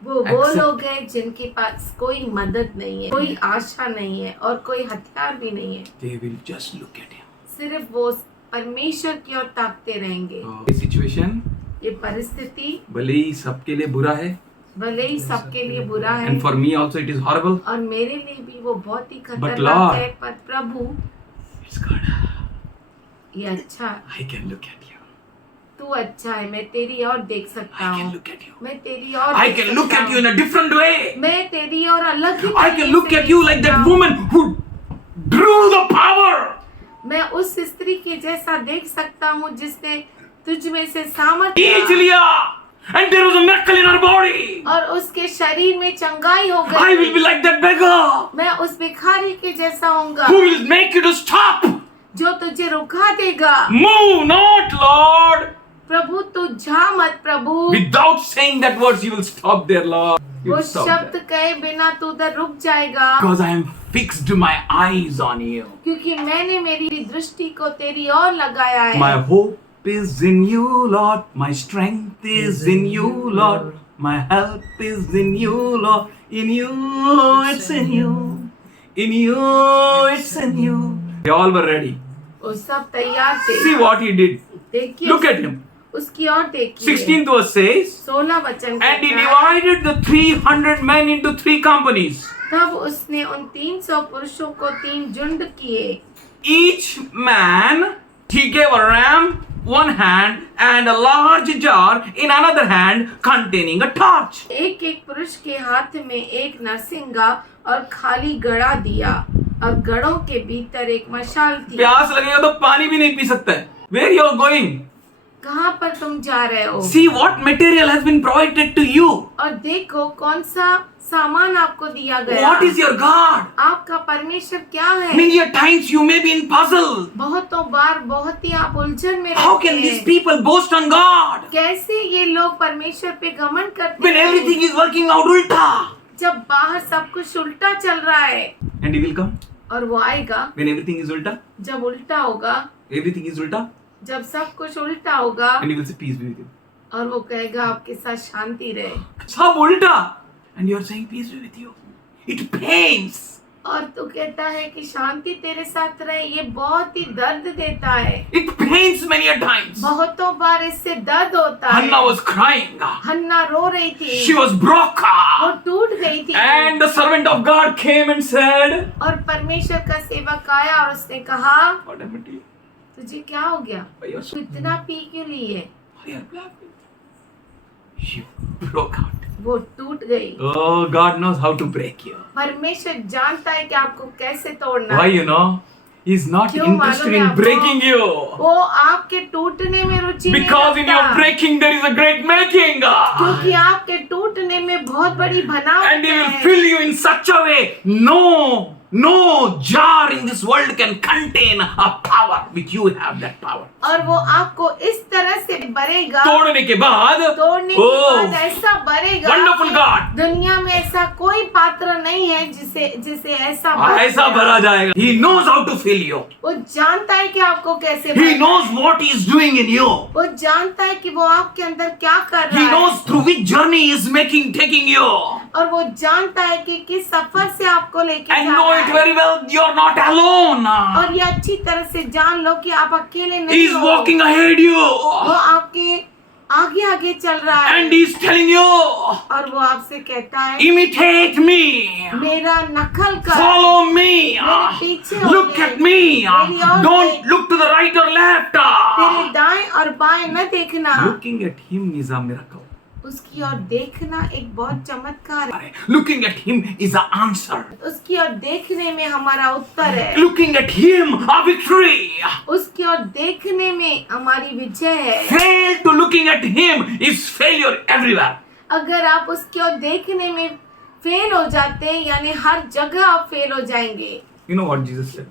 वो Accept. लोग हैं जिनके पास कोई मदद नहीं है, कोई आशा नहीं है और कोई हथियार भी नहीं है। They will just look at Him. सिर्फ वो परमेश्वर की ओर ताकते रहेंगे। ये situation ये परिस्थिति भले ही सबके लिए बुरा है, भले ही सबके लिए बुरा है, and for me also it is horrible. और मेरे लिए भी वो बहुत ही Lord, खतरनाक है, पर प्रभु It's good. ये अच्छा है। I can look at you. तू अच्छा है, मैं तेरी ओर देख सकता I can हूँ, look at you. मैं तेरी ओर I देख can look सकता at you in हूँ। a different way. मैं तेरी ओर अलग ही I तरीके can look से at you देख like सकता that हूँ। woman who drew the power. मैं उस स्त्री के जैसा देख सकता हूँ जिसने तुझ में से सामर्थ्य Each लिया, and there was a miracle in her body. और उसके शरीर में चंगाई हो I will be गई। like that beggar मैं उस भिखारी के जैसा होऊंगा who will make you to stop. जो तुझे रुका देगा। Move not, Lord. प्रभु तू जा मत प्रभु। Without saying that words, you will stop there, Lord. You वो will stop शब्द there. कहे बिना तू उधर रुक जाएगा Because I am fixed my eyes on you. क्योंकि मैंने मेरी दृष्टि को तेरी ओर लगाया है। My hope is in you, Lord. My strength is in you, Lord. My help is in you, Lord. In you, it's in you. In you, it's in you. They all were ready. वो सब तैयार थे। See what he did. देखिए Look at him. उसकी ओर देखिए। 16th verse says, 16 वचन and he कहता है, divided the 300 men into 3 companies. तब उसने उन 300 पुरुषों को 3 झुंड किए। Each man, he gave a ram one hand and a large jar in another hand containing a torch. एक एक पुरुष के हाथ में एक नरसिंगा और खाली गड़ा दिया और गड़ों के भीतर एक मशाल थी। प्यास लगेगा तो पानी भी नहीं पी सकता है. Where you are going? कहाँ पर तुम जा रहे हो? See what material has been provided to you. और देखो कौन सा सामान आपको दिया गया। What is your God? आपका परमेश्वर क्या है? Many a times you may be in puzzle. बहुतों बार बहुत ही आप उलझन में How रहते can these हैं। people boast on God कैसे ये लोग परमेश्वर पे घमंड करते when हैं everything is working out ulta? जब बाहर सब कुछ उल्टा चल रहा है। And he will come और वो आएगा when everything is ulta. जब उल्टा होगा, Everything is ulta, जब सब कुछ उल्टा होगा and he will say peace be with you. और वो कहेगा आपके साथ शांति रहे। सब उल्टा, and you are saying peace be with you. It pains. और तू कहता है कि शांति तेरे साथ रहे, ये बहुत ही दर्द देता है। It pains many a times. बहुतों बार इससे दर्द होता है। Hannah was crying. हन्ना रो रही थी, She was वो broken. टूट गई थी। And the servant of God came and said, और परमेश्वर का सेवक आया और उसने कहा what happened to you? तुझे क्या हो गया? Why you are तू so इतना पी क्यों ली है? why you are laughing? She broke out. वो टूट गई। Oh, God knows how to break you. परमेश्वर जानता है कि आपको कैसे तोड़ना Why है। you know? He's not क्यों interested मालूम है in आपको? breaking you. वो आपके टूटने में रुचि नहीं Because in your रखता। breaking there is a great making. क्योंकि आपके टूटने में बहुत बड़ी बनावट And he will है। fill you in such a way. No jar in this world can contain a power which you have that power. और वो आपको इस तरह से भरेगा, तोड़ने के बाद तोड़ने के बाद ऐसा भरेगा wonderful कि God. दुनिया में ऐसा कोई पात्र नहीं है जिसे ऐसा भरा ऐसा जाए। भरा जाएगा. He knows how to fill you. वो जानता है कि आपको कैसे He भरना knows है। what he is doing in you. वो जानता है कि वो आपके अंदर क्या कर He रहा knows है through which journey he is taking you. और वो जानता है कि किस सफर से आपको लेके And जा know रहा it है। very well, you are not alone. और ये अच्छी तरह से जान लो कि आप अकेले He नहीं is हो। walking ahead वो you. आपके आगे आगे चल रहा है And he is telling you, और वो आपसे कहता है imitate me. मेरा नकल कर, Follow me. मेरे पीछे हो Look ले। at me. मेरी ओर Don't देख। look to the right or left. तेरे दाएं और बाएं न देखना। Looking at him is a miracle. उसकी ओर देखना एक बहुत चमत्कार है। Looking at him is an answer. उसकी ओर देखने में हमारा उत्तर है। Looking at him, a victory. उसकी ओर देखने में हमारी विजय है। Fail to looking at him is failure everywhere. अगर आप उसकी ओर देखने में फेल हो जाते हैं यानी हर जगह आप फेल हो जाएंगे। You know what Jesus said?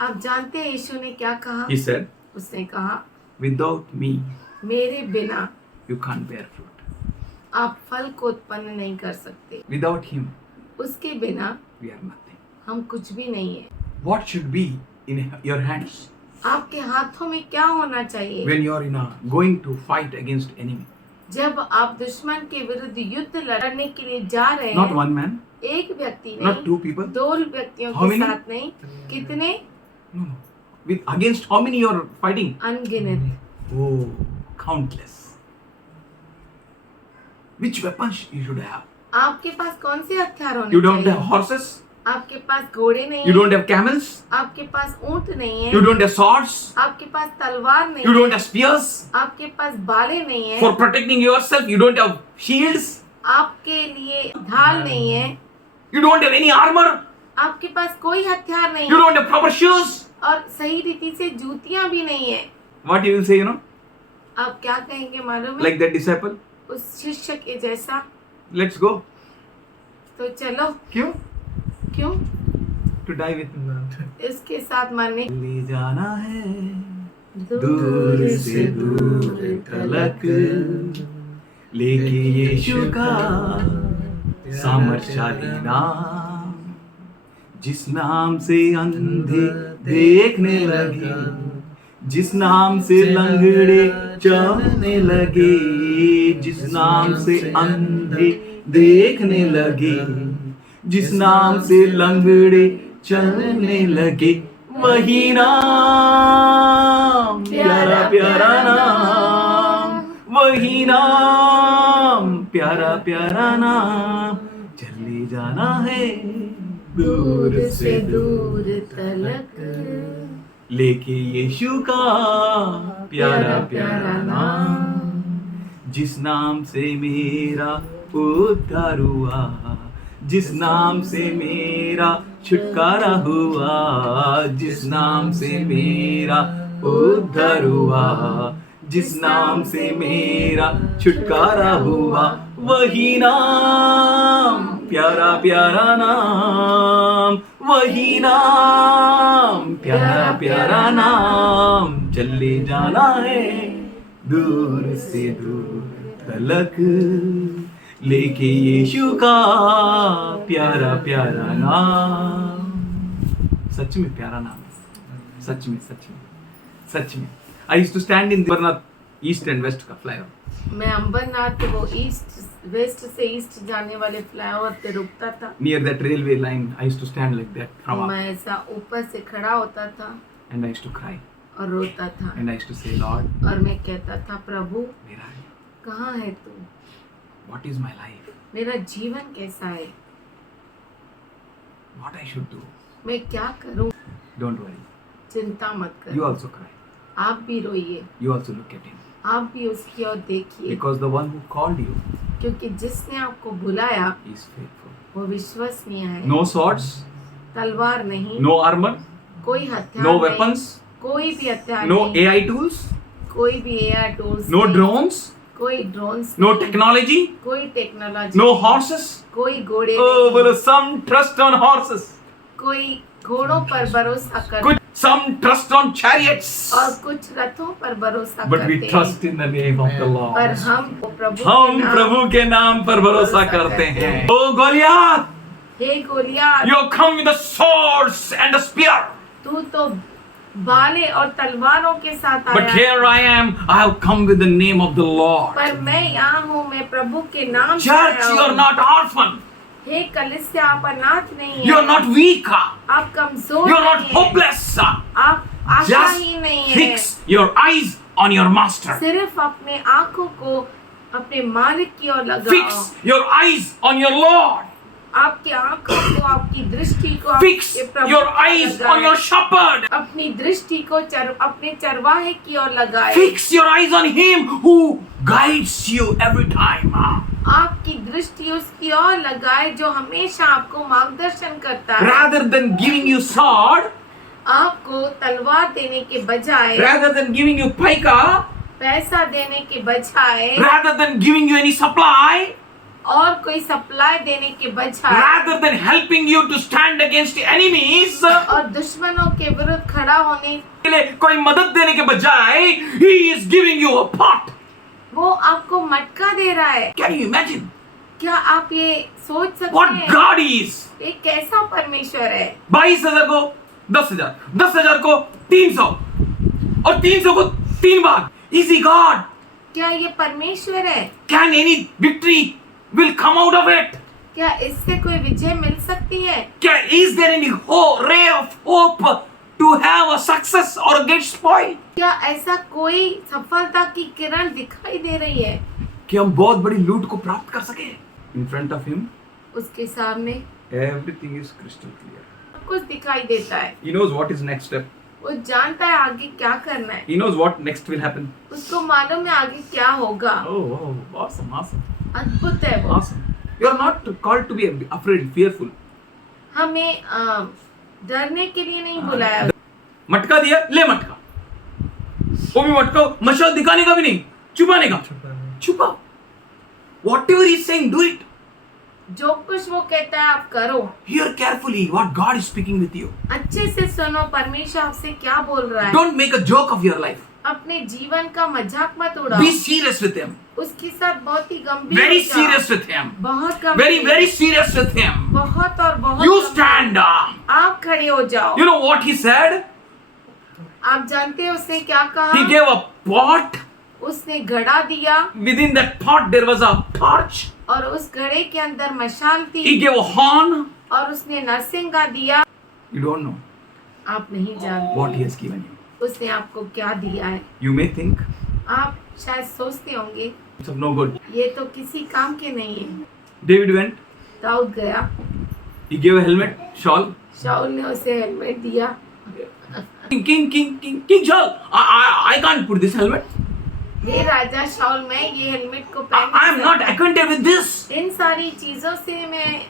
आप जानते हैं यीशु ने क्या कहा? He said, उसने कहा without me, मेरे बिना you can't bear fruit. आप फल को उत्पन्न नहीं कर सकते। Without him, उसके बिना we are nothing. हम कुछ भी नहीं है। What should be in your hands आपके हाथों में क्या होना चाहिए when you are going to fight against enemy? जब आप दुश्मन के विरुद्ध युद्ध लड़ने के लिए जा रहे Not हैं? one man, एक व्यक्ति not नहीं, two people. 2 व्यक्तियों How के many? साथ नहीं, कितने? No. With against how many you are fighting? अनगिनत। Oh, countless. Which weapons you should have? आपके पास कौन से हथियार होने You don't चाहिए? have horses. आपके पास घोड़े नहीं You है, don't have camels. आपके पास ऊंट नहीं है, You don't have swords. आपके पास तलवार नहीं You है, don't have spears. आपके पास बाले नहीं है, For protecting yourself, you don't have shields. आपके लिए ढाल नहीं है, You don't have any armor. आपके पास कोई हथियार नहीं You है, don't have proper shoes. और सही रीति से जूतियां भी नहीं है। What you will say, you know, आप क्या कहेंगे मालूम है? like that disciple? उस शिष्य के जैसा। Let's go. तो चलो, क्यों? क्यों To die with him. इसके साथ मारने ले जाना है दूर से दूर तलक, लेके यीशु का सामर्थशाली नाम, जिस नाम से अंधे देखने लगे, जिस नाम से लंगड़े चलने लगे, जिस नाम से अंधे देखने लगे, जिस नाम से लंगड़े चलने लगे, वही नाम, प्यारा प्यारा नाम, वही नाम, प्यारा प्यारा नाम, चले जाना है दूर से दूर तलक, लेके यीशु का प्यारा प्यारा नाम, जिस नाम से मेरा उद्धार हुआ, जिस नाम से मेरा छुटकारा हुआ, जिस नाम से मेरा उद्धार हुआ, जिस नाम से मेरा छुटकारा हुआ, वही नाम, प्यारा प्यारा नाम, वही नाम, प्यारा प्यारा नाम, चले जाना है दूर से दूर तलक, लेके यीशु का प्यारा प्यारा नाम। सच में प्यारा नाम है, सच में सच में सच में। I used to stand in Ambernath east and west का फ्लाईओवर, मैं अंबरनाथ वो ईस्ट वेस्ट से ईस्ट जाने वाले फ्लाईओवर पे रुकता था। Near that railway line I used to stand like that from मैं ऐसा ऊपर से खड़ा होता था and I used to cry और रोता था and I used to say lord, और मैं कहता था प्रभु मेरा कहाँ है तू, व्हाट इज माय लाइफ, मेरा जीवन कैसा है, व्हाट आई शुड डू। मैं क्या करूं। डोंट वरी, चिंता मत यू करो, आल्सो क्राई, आप भी रोइए, you also look at him, आप भी उसकी ओर देखिए, because the one who called you क्योंकि जिसने आपको बुलाया is faithful. वो विश्वसनीय है। No swords, तलवार नहीं, no armor, कोई हथियार no नहीं, weapons, कोई भी हथियार no नहीं, AI tools, कोई भी एआई टूल्स no नहीं, drones, कोई ड्रोन्स no नहीं, technology, कोई टेक्नोलॉजी no नहीं, horses. कोई घोड़े Oh, नहीं, well, some trust on horses, कोई घोड़ों पर भरोसा कर good, some trust on chariots, और कुछ रथों पर भरोसा but करते we हैं। trust in the name of the पर Lord. हम प्रभु हम के नाम- प्रभु के नाम पर भरोसा करते हैं। Oh Goliath, hey Goliath, you come with the swords and the spear. तू तो भाले और तलवारों के साथ But आया, here I am, I have come with the name of the Lord. पर मैं यहाँ हूँ, मैं प्रभु के नाम से Church, आया you are हूँ। not orphan. हे कलीसिया, आप अनाथ नहीं You are है, not weak. आप कमजोर You are not नहीं है, hopeless. आप Just आशाहीन नहीं है। fix your eyes on your master. सिर्फ अपने आंखों को अपने मालिक की ओर लगाओ, Fix your eyes on your Lord. आपकी आंखों को, आपकी दृष्टि को Fix आपके प्रभु your पर eyes लगाएं। on your shepherd. अपनी दृष्टि को अपने चरवाहे की ओर लगाए, Fix your eyes on him who guides you every time. आपकी दृष्टि उसकी ओर लगाए जो हमेशा आपको मार्गदर्शन करता है। Rather than giving you sword, आपको तलवार देने के बजाय, rather than giving you paika, पैसा देने के बजाय, rather than giving you any supply, और कोई सप्लाई देने के बजाय, rather than helping you to stand against enemies, और दुश्मनों के विरुद्ध खड़ा होने, के लिए कोई मदद देने के बजाय he is giving you a pot. वो आपको मटका दे रहा है। Can you imagine क्या आप ये सोच सकते what हैं? God is? ये कैसा परमेश्वर है? 22,000 को 10,000, 10,000 को 300 और 300 को 3 बार। Is he God? क्या ये परमेश्वर है? Can any victory will come out of it? क्या इससे कोई विजय मिल सकती है? क्या is there any ray of hope to have a success or get spoiled? क्या ऐसा कोई सफलता की किरण दिखाई दे रही है? कि हम बहुत बड़ी लूट को प्राप्त कर सके। In front of him, उसके सामने everything is crystal clear. सब कुछ दिखाई देता है। He knows what is next step. वो जानता है आगे क्या करना है। He knows what next will happen. उसको मालूम है आगे क्या होगा। Oh, awesome, awesome, अद्भुत है वो। awesome. You are not called to be afraid, fearful. हमें डरने के लिए नहीं बुलाया। मटका दिया, ले मटका, वो भी मटका, मशाल दिखाने का भी नहीं, छुपाने का, छुपा। Whatever he's saying, do it. जो कुछ वो कहता है आप करो। Hear carefully what God is speaking with you. अच्छे से सुनो परमेश्वर आपसे क्या बोल रहा है। Don't make a joke of your life. अपने जीवन का मजाक मत उड़ाओ। Be serious with him. उसके साथ बहुत ही गंभीर Very हो जाओ। serious with him. बहुत गंभीर। Very, very serious with him. बहुत और बहुत You गंभीर। stand up. आप खड़े हो जाओ। You know what he said? आप जानते हैं उसने क्या कहा? He gave a pot. उसने घड़ा दिया Within that pot there was a torch. और उस घड़े के अंदर मशाल He थी gave a horn. और उसने नरसिंगा दिया। You don't know आप नहीं जानते what he has given you. उसने आपको क्या दिया है। You may think आप शायद सोचते होंगे it's of no good. ये तो किसी काम के नहीं है। David went. दाऊद गया, He gave a helmet, shawl. शाऊल ने उसे हेलमेट दिया। King Shaul, I can't put this helmet. हे राजा शाऊल, मैं ये हेलमेट को I am पहन not acquainted with this. इन सारी चीजों से मैं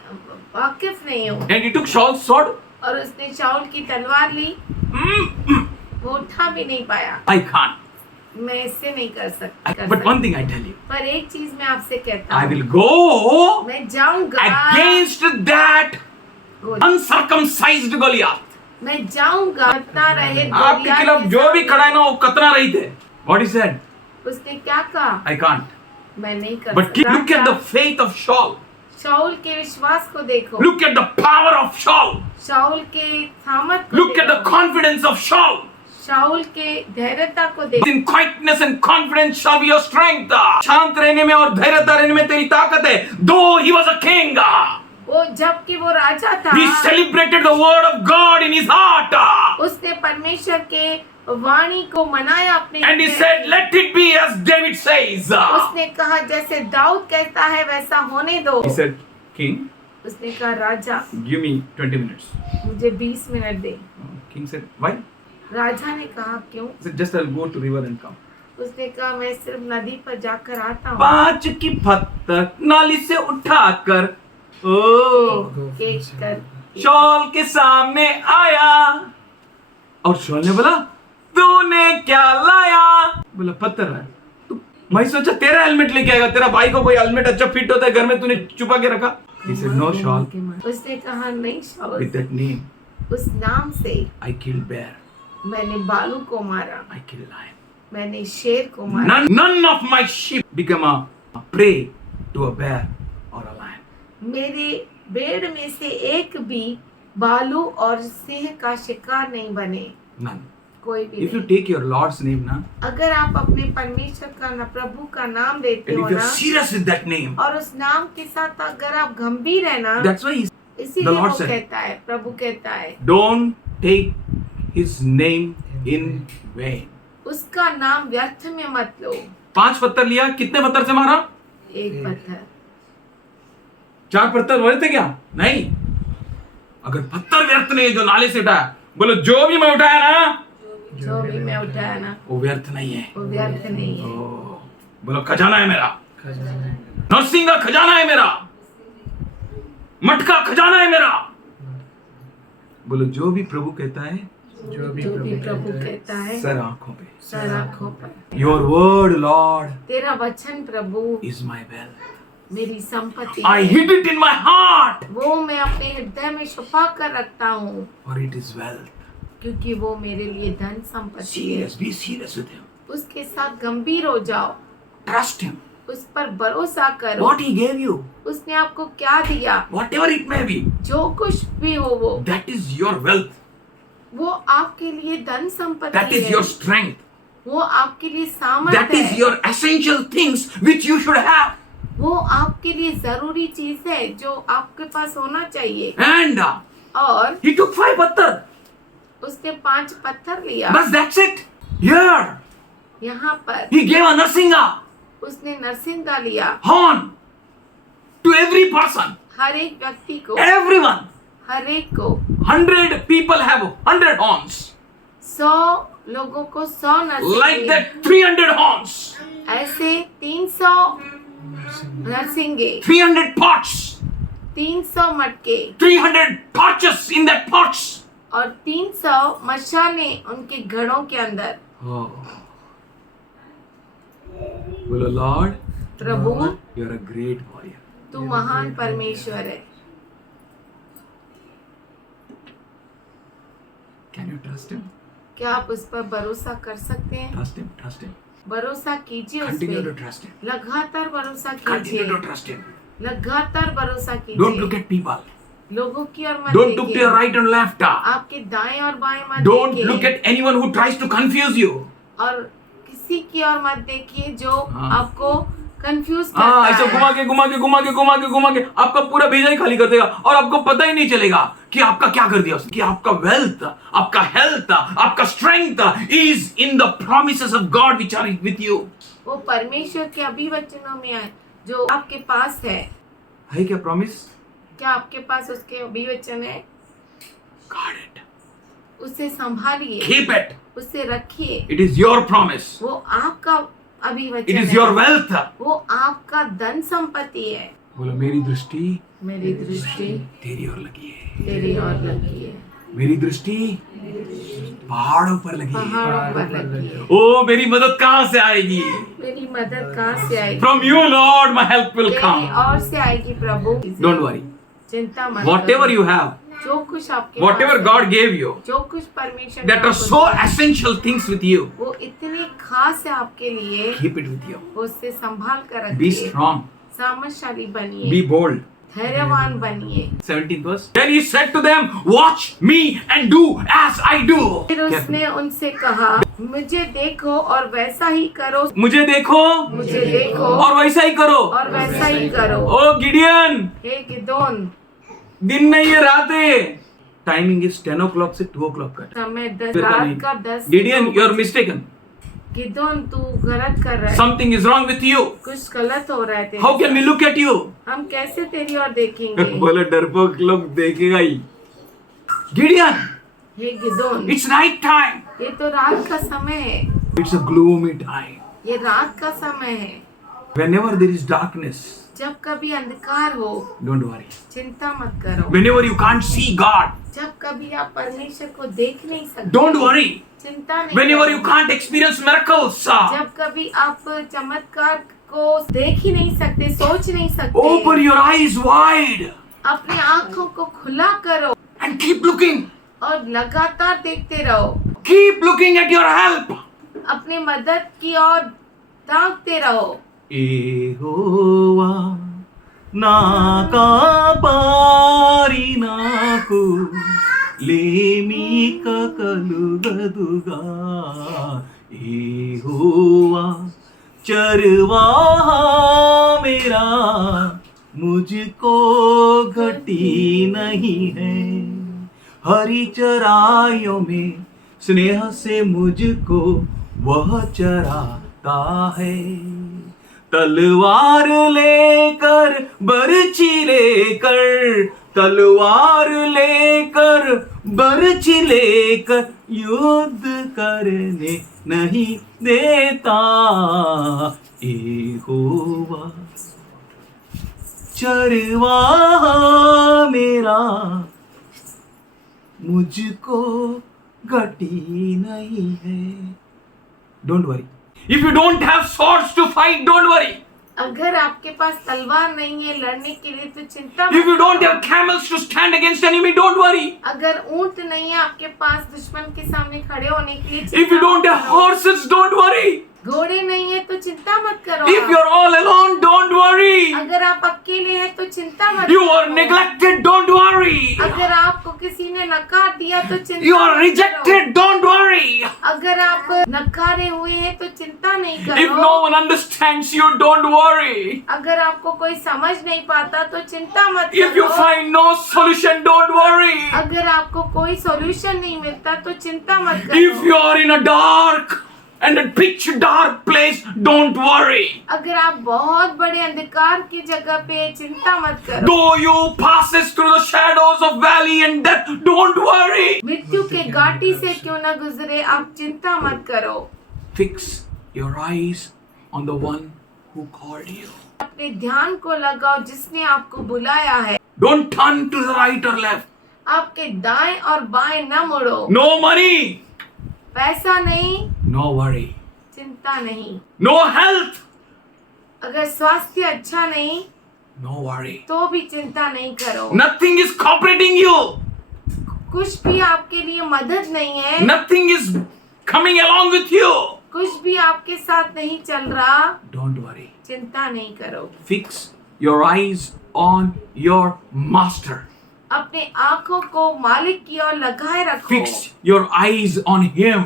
वाकिफ नहीं हूँ। And he took Shaul's sword. और उसने शाऊल की तलवार ली, वो उठा भी नहीं पाया। I can't. मैं इससे नहीं कर सकता। But one thing I tell you, पर एक चीज मैं आपसे कहता I हूँ, will go मैं जाऊंगा against that uncircumcised Goliath. मैं जाऊंगा कतना रहे आपके गोलियत खिलाफ के जो भी सामने। खड़ा है ना वो कतरा रही थे. What he said? उसने क्या कहा? I can't. मैं नहीं कर But सकता। look at the faith of Shaul. शाऊल के विश्वास को देखो, Look at the power of Shaul. शाऊल के सामर्थ को Look at the देखो, confidence of Shaul. शाऊल के धैर्यता को देखो। In quietness and confidence shall be your strength. शांत रहने में और धैर्यता रहने में तेरी ताकत है. Though he was a king, वो जबकि वो राजा था, he celebrated the word of God in his heart. उसने परमेश्वर के वाणी को मनाया अपने And he हृदय said, में। let it be as David says. उसने कहा जैसे दाऊद कहता है वैसा होने दो। He said, king, उसने कहा राजा give me 20 minutes. मुझे 20 minute they. King said, why? राजा ने कहा क्यों? He said, just I'll go to river and come. उसने कहा मैं सिर्फ नदी पर जाकर आता हूँ। 5 की पत्थर नाली से उठाकर ओ एक कर शॉल के सामने आया और शॉल ने बोला तूने क्या लाया? बोला पत्थर है। तो मैं सोचा तेरा हेलमेट लेके आएगा, तेरा भाई को कोई हेलमेट अच्छा फिट होता है घर में, तूने छुपा के रखा। He said, no Shaul, उसने कहा नहीं शाऊल, with that name उस नाम से I killed bear, मैंने बालू को मारा, I killed lion. मैंने शेर को मारा। None of my sheep become a prey to a bear or a lion. मेरे भेड़ में से एक भी बालू और सिंह का शिकार नहीं बने, None. कोई भी If you नहीं। take your Lord's name ना, अगर आप अपने परमेश्वर का न प्रभु का नाम लेते and हो if you're ना, serious with that name, और उस नाम के साथ अगर आप गंभीर है ना, that's why the इसीलिए Lord वो said, कहता है, प्रभु कहता है don't take his name in vain. उसका नाम व्यर्थ में मत लो। 5 पत्थर लिया, कितने पत्थर से मारा? एक पत्थर। 4 पत्थर बड़े थे क्या? नहीं। अगर पत्थर व्यर्थ नहीं है जो नाले से उठाया, बोलो जो भी मैं उठाया ना जो भी मैं उठाया ना वो व्यर्थ नहीं है। वो व्यर्थ नहीं है। ओ, बोलो खजाना है मेरा, खजाना है, नरसिंह का खजाना है मेरा, मटका खजाना है मेरा। बोलो जो भी प्रभु कहता है जो भी प्रभु कहता है सर आंखों पे। सर आँखों पर। योर वर्ड लॉर्ड तेरा वचन प्रभु इज माई वेल्थ, मेरी संपत्ति आई है। Hid it in my heart वो मैं अपने हृदय में छुपा कर रखता हूँ, फॉर इट इज वेल्थ। क्योंकि वो मेरे लिए धन संपत्ति है। Serious, be serious with him, उसके साथ गंभीर हो जाओ, ट्रस्ट हिम। उस पर भरोसा करो। व्हाट ही गेव यू, उसने आपको क्या दिया, व्हाटएवर इट मे बी, जो कुछ भी हो वो दैट इज योर वेल्थ, वो आपके लिए धन दैट संपत्ति इज है। योर स्ट्रेंथ, वो आपके लिए सामर्थ्य दैट इज है। Your essential things which you should have. वो आपके लिए जरूरी चीज है जो आपके पास होना चाहिए। एंड और he took 5 पत्थर, उसने 5 पत्थर लिया। बस दैट्स इट। हियर यहाँ पर he gave a नरसिंगा उसने नरसिंगा लिया horn to every person, हर एक व्यक्ति को, everyone. हर एक को। 100 people have 100 horns, 100 लोगों को 100 नरसिंगे, like that 300 horns, ऐसे 300 नरसिंगे, 300 pots, 300 मटके 300 torches in that pots. और 300 मशालें उनके घड़ों के अंदर। Oh. बोलो लॉर्ड, प्रभु you are a great warrior. तू महान परमेश्वर है। Can you trust him? क्या आप उस पर भरोसा कर सकते हैं? Trust him, trust him. भरोसा कीजिए उस कंटिन्यू टू पे, ट्रस्ट हिम। लगातार भरोसा कंटिन्यू टू कीजिए, ट्रस्ट हिम। लगातार भरोसा डोंट लुक कीजिए। At people. लोगों की ओर मत डोंट लुक टू देखिए, योर राइट एंड लेफ्ट। आपके दाएं और बाएं मत डोंट देखिए, look at anyone who tries to confuse you. और किसी की ओर मत देखिए जो हाँ। आपको कंफ्यूज हाँ, ऐसे करता घुमा है। के घुमा के घुमा के घुमा के घुमा के आपका पूरा भेजा ही खाली कर देगा और आपको पता ही नहीं चलेगा कि आपका क्या कर दिया उसने। कि आपका वेल्थ, आपका हेल्थ, आपका strength is in the promises of God which are with you. वो परमेश्वर के अभिवचनों में है जो आपके पास है। क्या प्रॉमिस? क्या आपके पास उसके अभिवचन है? गार्ड इट, उसे संभालिए, कीप इट, उसे रखिए। इट इज योर प्रॉमिस, वो आपका अभिवचन इट इज है, योर वेल्थ। वो आपका धन संपत्ति है। बोलो मेरी दृष्टि मेरी दृष्टि तेरी ओर लगी है, तेरी ओर लगी है, मेरी दृष्टि पहाड़ों पर लगी है। पहाड़ों पर लगी है। ओ मेरी मदद कहाँ से आएगी? मेरी मदद कहाँ से आएगी? From you Lord my help will तेरी कम। ओर से आएगी प्रभु। डोंट वरी, चिंता मत whatever करो। you have, जो कुछ आपके whatever पास है, God gave you, जो कुछ परमेश्वर that ने are आपको so दिया, essential things with you, वो इतने खास है आपके लिए, keep it with you. वो उससे संभाल कर Be रखिए। strong, सामर्थशाली बनिए, be bold. धैर्यवान बनिए। 17th verse. Then he said to them, watch me and do as I do. फिर उसने उनसे कहा, मुझे देखो और वैसा ही करो। मुझे देखो मुझे देखो और वैसा ही करो। और वैसा ही करो। ओ गिडियन, हे गिदोन, दिन नहीं है, रात है। टाइमिंग इज 10 o'clock से 2 o'clock का। समय 10 रात का 10। Gideon, you are mistaken. Gideon, तू गलत कर रहा है, Something is wrong with you. कुछ गलत हो रहा है तेरे How can we साथ। look at you? हम कैसे तेरी ओर देखेंगे? बोले डरपोक लोग देखेगा ही। Gideon, hey Gideon, it's night time. ये तो रात का समय है, It's a gloomy time. ये रात का समय है। Whenever there is darkness, जब कभी अंधकार हो, don't worry. चिंता मत करो। Whenever you can't see God, जब कभी आप परमेश्वर को देख नहीं सकते, don't worry. चिंता नहीं Whenever you करो। can't experience miracles, जब कभी आप चमत्कार को देख ही नहीं सकते, सोच नहीं सकते, open your eyes wide अपनी आंखों को खुला करो and keep looking. और लगातार देखते रहो। Keep looking at your help. अपनी मदद की ओर ताकते रहो। యెహోవా నా కాపారి నాకు లేమిక కలుగదుగా యెహోవా चरवाहा मेरा मुझको घटी नहीं है हरी चराइयों में स्नेह से मुझको वह चराता है तलवार लेकर बरछी लेकर तलवार लेकर बरछी लेकर युद्ध करने नहीं देता यहोवा चरवाहा मेरा मुझको घटी नहीं है don't worry If you don't have swords to fight, don't worry. अगर आपके पास तलवार नहीं है लड़ने के लिए तो चिंता If you मत don't करो। have camels to stand against enemy, don't worry. अगर ऊंट नहीं है आपके पास दुश्मन के सामने खड़े होने के लिए, If चिंता you don't मत have करो। horses, don't worry. घोड़े नहीं है तो चिंता मत करो। If you're all alone, don't worry. अगर आप अकेले हैं तो चिंता मत You करो। are neglected, don't worry. अगर आपको किसी ने नकार दिया तो चिंता You are मत rejected, don't worry. करो। अगर आप नकारे हुए हैं तो चिंता नहीं If करो। no one understands you, don't worry. अगर आपको कोई समझ नहीं पाता तो चिंता मत If you करो। find no solution, don't worry. अगर आपको कोई सॉल्यूशन नहीं मिलता तो चिंता मत If करो। you are in a dark and a pitch dark place, don't worry. अगर आप बहुत बड़े अंधकार की जगह पे हैं, चिंता मत करो। Though you passes through the shadows of valley and death, don't worry. मृत्यु के घाटी से क्यों न गुजरे, आप चिंता मत करो। Fix your eyes on the one who called you. अपने ध्यान को लगाओ जिसने आपको बुलाया है। Don't turn to the right or left. आपके दाएं और बाएं न मुड़ो। No money, पैसा नहीं, no worry. चिंता नहीं। No health, अगर स्वास्थ्य अच्छा नहीं no worry. तो भी चिंता नहीं करो। Nothing is cooperating you. कुछ भी आपके लिए मदद नहीं है, Nothing is coming along with you. कुछ भी आपके साथ नहीं चल रहा, Don't worry. चिंता नहीं करो। Fix your eyes on your master. अपने आंखों को मालिक की ओर लगाए रखो। Fix your eyes on him.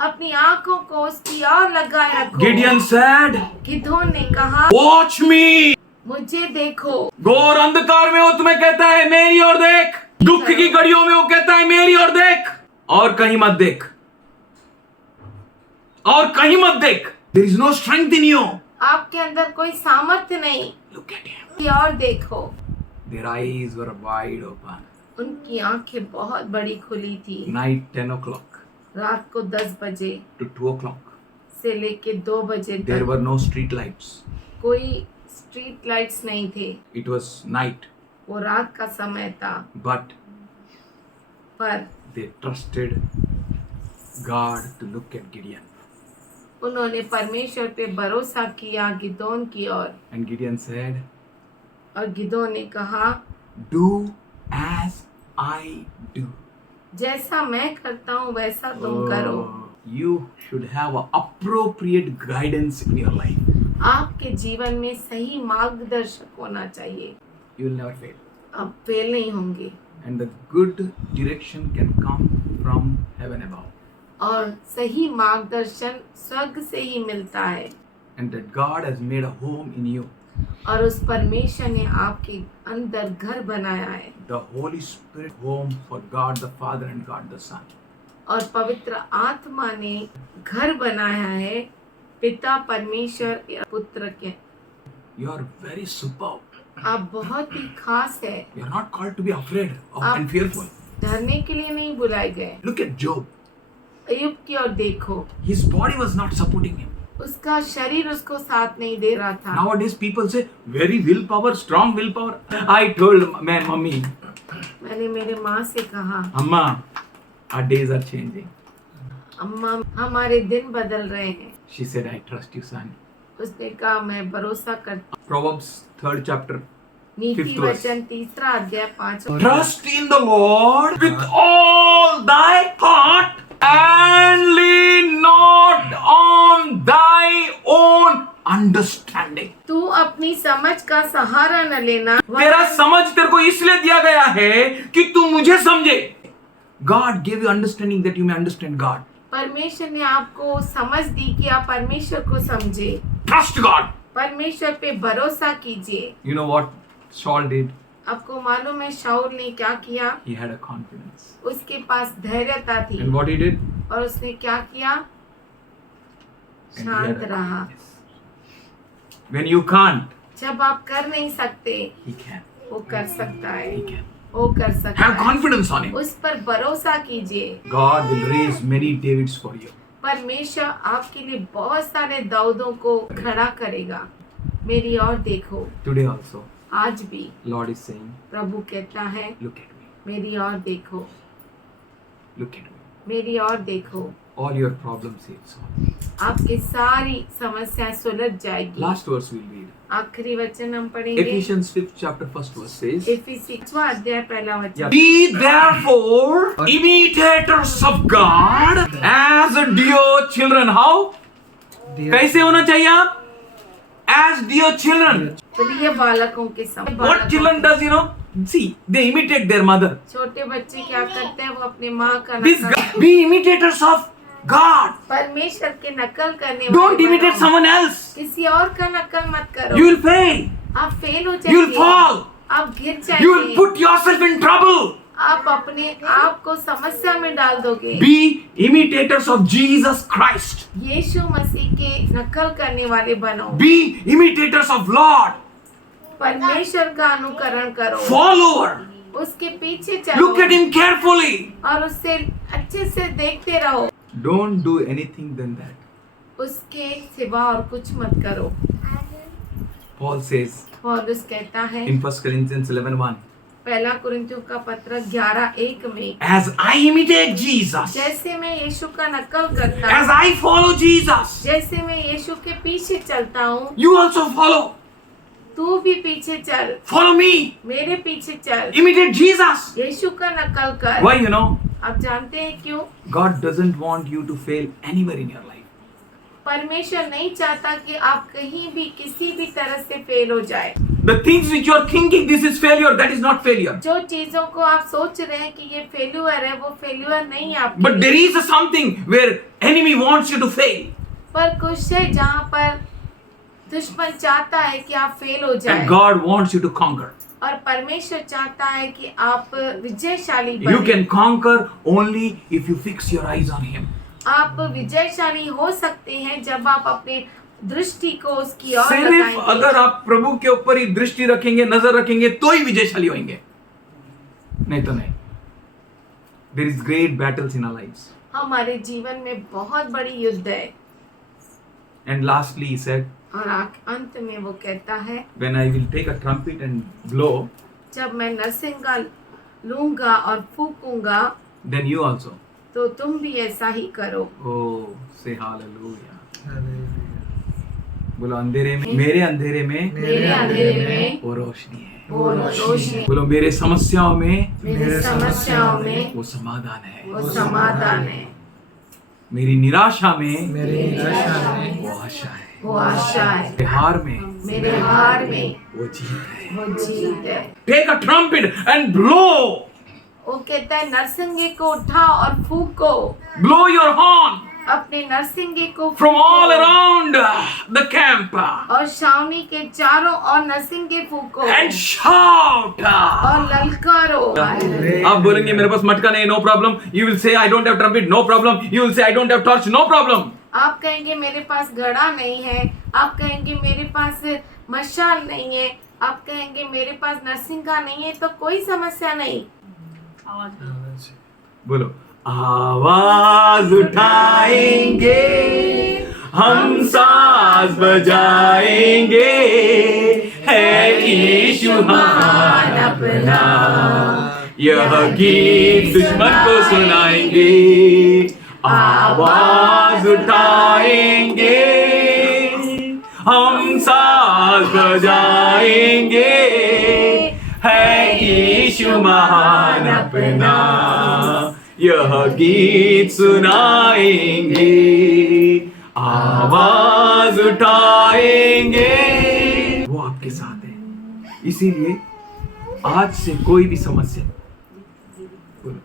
अपनी आंखों को उसकी ओर लगाए रखो। Gideon said, गिदोन ने कहा, watch me. मुझे देखो। घोर अंधकार में वो तुम्हें कहता है मेरी ओर देख, दुख की घड़ियों में वो कहता है मेरी ओर देख, और कहीं मत देख, और कहीं मत देख. There is no strength in you. आपके अंदर कोई सामर्थ्य नहीं, Look at him. की ओर देखो। Their eyes were wide open. उनकी आंखें बहुत बड़ी खुली थी। Night 10 o'clock रात को 10 बजे to 2 o'clock. से लेके 2 बजे There तक were no street lights. कोई स्ट्रीट लाइट्स नहीं थे। It was night, वो रात का समय था, but पर they trusted God to look at Gideon. उन्होंने परमेश्वर पे भरोसा किया गिदोन की ओर। And Gideon said, और गिदोन ने कहा, do as I do. जैसा मैं करता हूँ वैसा तुम करो। You should have an appropriate guidance in your life. आपके जीवन में सही मार्गदर्शक होना चाहिए। You will never fail. आप फेल नहीं होंगे And the good direction can come from heaven above. और सही मार्गदर्शन स्वर्ग से ही मिलता है। And that God has made a home in you. और उस परमेश्वर ने आपके अंदर घर बनाया है। The Holy Spirit home for God the Father and God the Son. और पवित्र आत्मा ने घर बनाया है पिता परमेश्वर या पुत्र के। You are very superb. आप बहुत ही खास है। You are not called to be afraid of आप- and fearful. डरने के लिए नहीं बुलाए गए। Look at Job. अय्यूब की ओर देखो, His body was not supporting him. उसका शरीर उसको साथ नहीं दे रहा था। Nowadays people say very willpower, strong willpower. I told my mummy, मैंने मेरे माँ से कहा, Amma, our days are changing. अम्मा हमारे दिन बदल रहे हैं। She said, I trust you, son. उसने कहा, मैं भरोसा करती। Proverbs 3rd chapter. नीति Fifth verse. वचन 3 अध्याय 5। Trust in the Lord with all thy heart and lean not on thy own understanding. तू अपनी समझ का सहारा न लेना। तेरा समझ तेरे को इसलिए दिया गया है कि तू मुझे समझे. God gave you understanding that you may understand God. परमेश्वर ने आपको समझ दी कि आप परमेश्वर को समझे। Trust God. परमेश्वर पे भरोसा कीजिए। You know what Saul did? आपको मालूम है शाऊल ने क्या किया? He had a confidence. उसके पास धैर्यता थी। And what he did? और उसने क्या किया? And he had शांत a रहा। confidence. When you can't, जब आप कर नहीं सकते, he can. वो कर सकता है। He can. वो कर सकता Have है। confidence on him. उस पर भरोसा कीजिए। God will raise many Davids for you. परमेश्वर आपके लिए बहुत सारे दाऊदों को खड़ा करेगा। मेरी ओर देखो। Today also, आज भी Lord is saying, प्रभु कहता है, look at me. मेरी ओर देखो, Look at me. मेरी ओर देखो। All your problems is solved. आपकी सारी समस्याएं सुलझ जाएगी। Last verse we'll read. आखिरी वचन हम पढ़ेंगे। Ephesians 5th chapter 1st verse says, इफिसी 6वां अध्याय पहला वचन। Be therefore imitators of God as dear children. How? कैसे होना चाहिए आप? As dear children. प्रिय बालकों के समान। What children does, see, they imitate their mother. छोटे बच्चे क्या करते हैं? वो अपने माँ का This नकल, be imitators of God. परमेश्वर के नकल करने Don't वाले imitate बनो। someone else. किसी और का नकल मत करो। You will fail. आप फेल हो You will जाएंगे। fall. आप गिर You will जाएंगे। put yourself in trouble. आप अपने आप को समस्या में डाल दोगे। Be imitators of Jesus Christ. यीशु मसीह के नकल करने वाले बनो। Be imitators of Lord. परमेश्वर का अनुकरण करो। Follower. उसके पीछे चलो। Look at him carefully. और उससे अच्छे से देखते रहो। Don't do anything than that. उसके सिवा और कुछ मत करो। Paul says पौलुस कहता है in 1 Corinthians 11:1, पहला कुरिन्थियों का पत्र 11:1 में, as I imitate Jesus, जैसे मैं यीशु का नकल करता as हूँ, I follow Jesus, जैसे मैं यीशु के पीछे चलता हूँ, you also follow. तू भी पीछे चल, Follow me. मेरे पीछे चल, Imitate Jesus. यीशु का नकल कर। Why, you know? आप जानते हैं क्यों? God doesn't want you to fail anywhere in your life. परमेश्वर नहीं चाहता कि आप कहीं भी किसी भी तरह से फेल हो जाए। The things which you are thinking this is failure, that is not failure. जो चीजों को आप सोच रहे हैं कि ये फेल्यूर है, वो फेल्यूर नहीं है आपके But लिए। there is a something where enemy wants you to fail. पर कुछ है जहाँ पर दुश्मन चाहता है कि आप फेल हो जाए, And God wants you to conquer. और परमेश्वर चाहता है कि आप विजयशाली You बने। can conquer only if you fix your eyes on Him. आप विजयशाली हो सकते हैं जब आप अपने दृष्टि को उसकी ओर सिर्फ लगाएंगे। अगर आप प्रभु के ऊपर ही दृष्टि रखेंगे, नजर रखेंगे, तो ही विजयशाली होंगे, नहीं तो नहीं। There is great battles in our lives. हमारे जीवन में बहुत बड़ी युद्ध है। And lastly, He said, और अंत में वो कहता है, when I will take a trumpet and blow, जब मैं नरसिंगा लूंगा और फूकूंगा, then you also. तो तुम भी ऐसा ही करो। Oh, say hallelujah. Hallelujah. बोलो अंधेरे में, मेरे अंधेरे में मेरे अंधेरे में वो रोशनी है। वो रोशनी, बोलो मेरे समस्याओं में मेरी समस्याओं में वो समाधान है। वो समाधान है, मेरी निराशा में मेरी निराशा में वो आशा है। वो आशा है, मेरे हार में मेरे हार में वो जीत है। वो जीत है। Take a trumpet and blow. वो कहता है नरसिंगे को उठाओ और फूको, Blow your horn अपने नरसिंगे को from all फूको, around the camp और छावनी के चारों ओर नरसिंगे फूको and shout. और ललकारो। आप बोलेंगे मेरे पास मटका नहीं, no problem. You will say I don't have trumpet, no problem. You will say I don't have torch, no problem. आप कहेंगे मेरे पास घड़ा नहीं है, आप कहेंगे मेरे पास मशाल नहीं है, आप कहेंगे मेरे पास नरसिंगा नहीं है, तो कोई समस्या नहीं। बोलो आवाज उठाएंगे, हम साज बजाएंगे, है यीशु महान अपना, यह गीत दुश्मन को सुनाएंगे। आवाज उठाएंगे, हम साज बजाएंगे, है यीशु महान अपना, यह गीत सुनाएंगे। आवाज उठाएंगे, वो आपके साथ है। इसीलिए आज से कोई भी समस्या बोलो,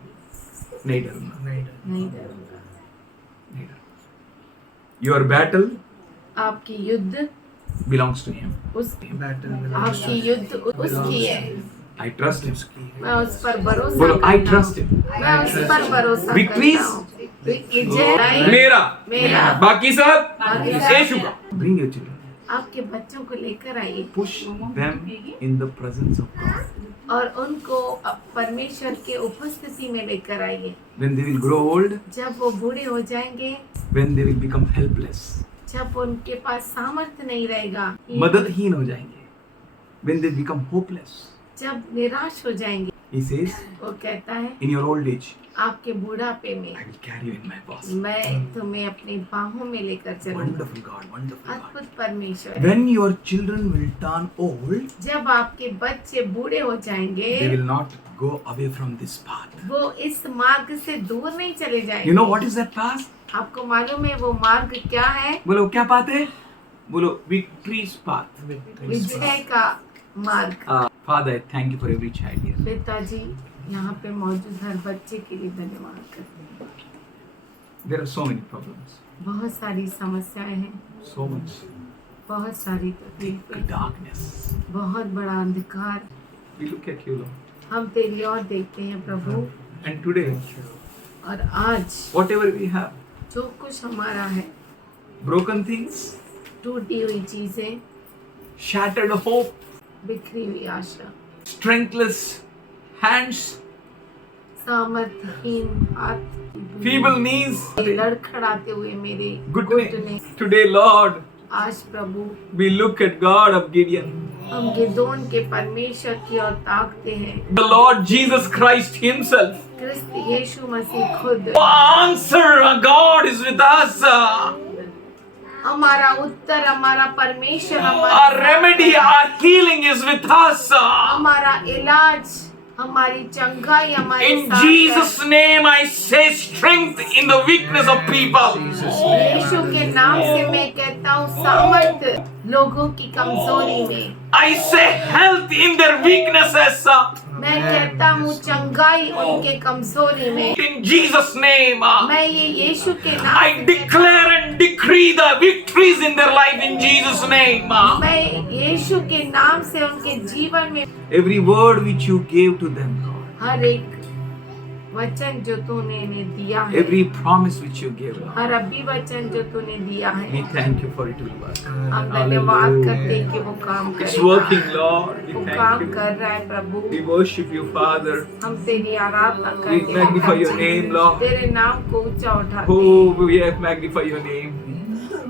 नहीं डरूंगा, नहीं डर। नहीं डरूंगा। नहीं डरूंगा। योर बैटल आपकी युद्ध बिलोंग्स टू हिम। उसकी, बैटल आपकी युद्ध उसकी है। I trust him. मैं उस पर भरोसा बोलो आई करता ट्रस्ट हूँ। हिम। मैं उस पर भरोसा Victories? करता हूँ। विजय मेरा मेरा, बाकी सब बाकी सब यीशु का। ब्रिंग योर चिल्ड्रन, आपके बच्चों को लेकर आइए push them in the presence of God. और उनको परमेश्वर के उपस्थिति में लेकर आइए। When they will grow old, जब वो बूढ़े हो जाएंगे, when they will become helpless, जब उनके पास सामर्थ्य नहीं रहेगा, मददहीन हो जाएंगे, when they become hopeless, जब निराश हो जाएंगे, he says, वो कहता है in your old age, आपके बुढ़ापे में I will carry you in my bosom. मैं तुम्हें अपनी बाहों में लेकर चलूंगा। Wonderful God, wonderful God. अद्भुत परमेश्वर। When your children will turn old, जब आपके बच्चे बूढ़े हो जाएंगे, they will not go away from this path. वो इस मार्ग से दूर नहीं चले जाएंगे। You know what is that path? आपको मालूम है वो मार्ग क्या है? बोलो क्या पाथ है? बोलो victory's path. विजय का मार्ग। Father, I thank you for every child here. पिताजी, यहाँ पे मौजूद हर बच्चे के लिए धन्यवाद करते हैं। There are so many problems, बहुत सारी समस्याएं हैं, so much बहुत सारी thick तकलीफें, darkness. बहुत बड़ा अंधकार। We look at you, Lord. हम तेरी ओर देखते हैं प्रभु, And today, और आज whatever we have, जो कुछ हमारा है, broken things, टूटी हुई चीजें, shattered hope, बिखरी हुई आशा, strengthless hands, सामर्थ्यहीन हाथ, feeble knees. लड़खड़ाते हुए मेरे Good घुटने। Today, Lord, आज प्रभु we look at God of Gideon. हम गिदोन के परमेश्वर की ओर ताकते हैं। The Lord Jesus Christ Himself. क्रिस्त यीशु मसीह खुद Answer, God is with us. हमारा उत्तर, हमारा परमेश्वर, Our हमारा remedy, our healing is with us. हमारा इलाज, हमारी चंगाई हमारे In साथ Jesus' name, I say strength in the weakness of people. है। यीशु के नाम से मैं कहता हूँ सामर्थ्य लोगों की कमजोरी में। I say health in their weaknesses. मैं कहता हूँ चंगाई उनके कमजोरी में। In Jesus' name, मैं ये यीशु के नाम I से declare and decree the victories in their life in Jesus' name. मैं यीशु के नाम से उनके जीवन में Every word which you gave to them, Lord. हर एक वचन जो तूने इन्हें दिया है, Every promise which you gave, Lord. हर अभिवचन जो तूने दिया है, We thank you for it, Lord. हम धन्यवाद करते हैं कि वो काम It's करेगा। working, Lord. We वो thank काम you. कर रहा है प्रभु। We worship you, Father. हम तेरी आराधना We करते हैं। magnify your name, Lord. तेरे नाम को ऊंचा उठाते हैं। Oh, we magnify your name.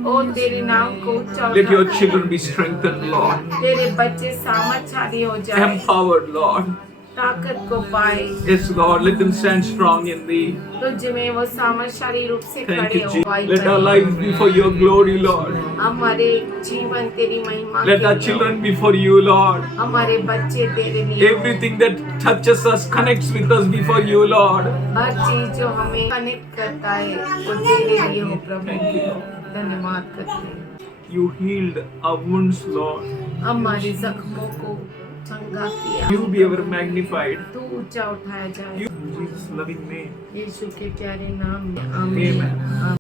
ओ तेरे नाम को ऊंचा Let your उठाते हैं। children be strengthened, Lord. तेरे बच्चे सामर्थ्यशाली हो जाए, Empowered, Lord. ताकत को पाए, Yes, Lord. Let them stand strong in thee. तुझ में वो सामर्थ्यशाली रूप से Thank खड़े you, हो Jesus. पाए। Let our lives be for your glory, Lord. हमारे जीवन तेरी महिमा Let के our लिए children be for you, Lord. हो। हमारे बच्चे तेरे लिए हो। Everything that touches us, connects with us, be for you, Lord. हर चीज जो हमें कनेक्ट करता है वो तेरे लिए हो प्रभु। धन्यवाद करते हैं। You healed our wounds, Lord. हमारे जख्मों को चंगा किया। You be ever magnified. तू ऊंचा उठाया जाए। You, in Jesus' loving name. यीशु के प्यारे नाम में आमीन। Amen.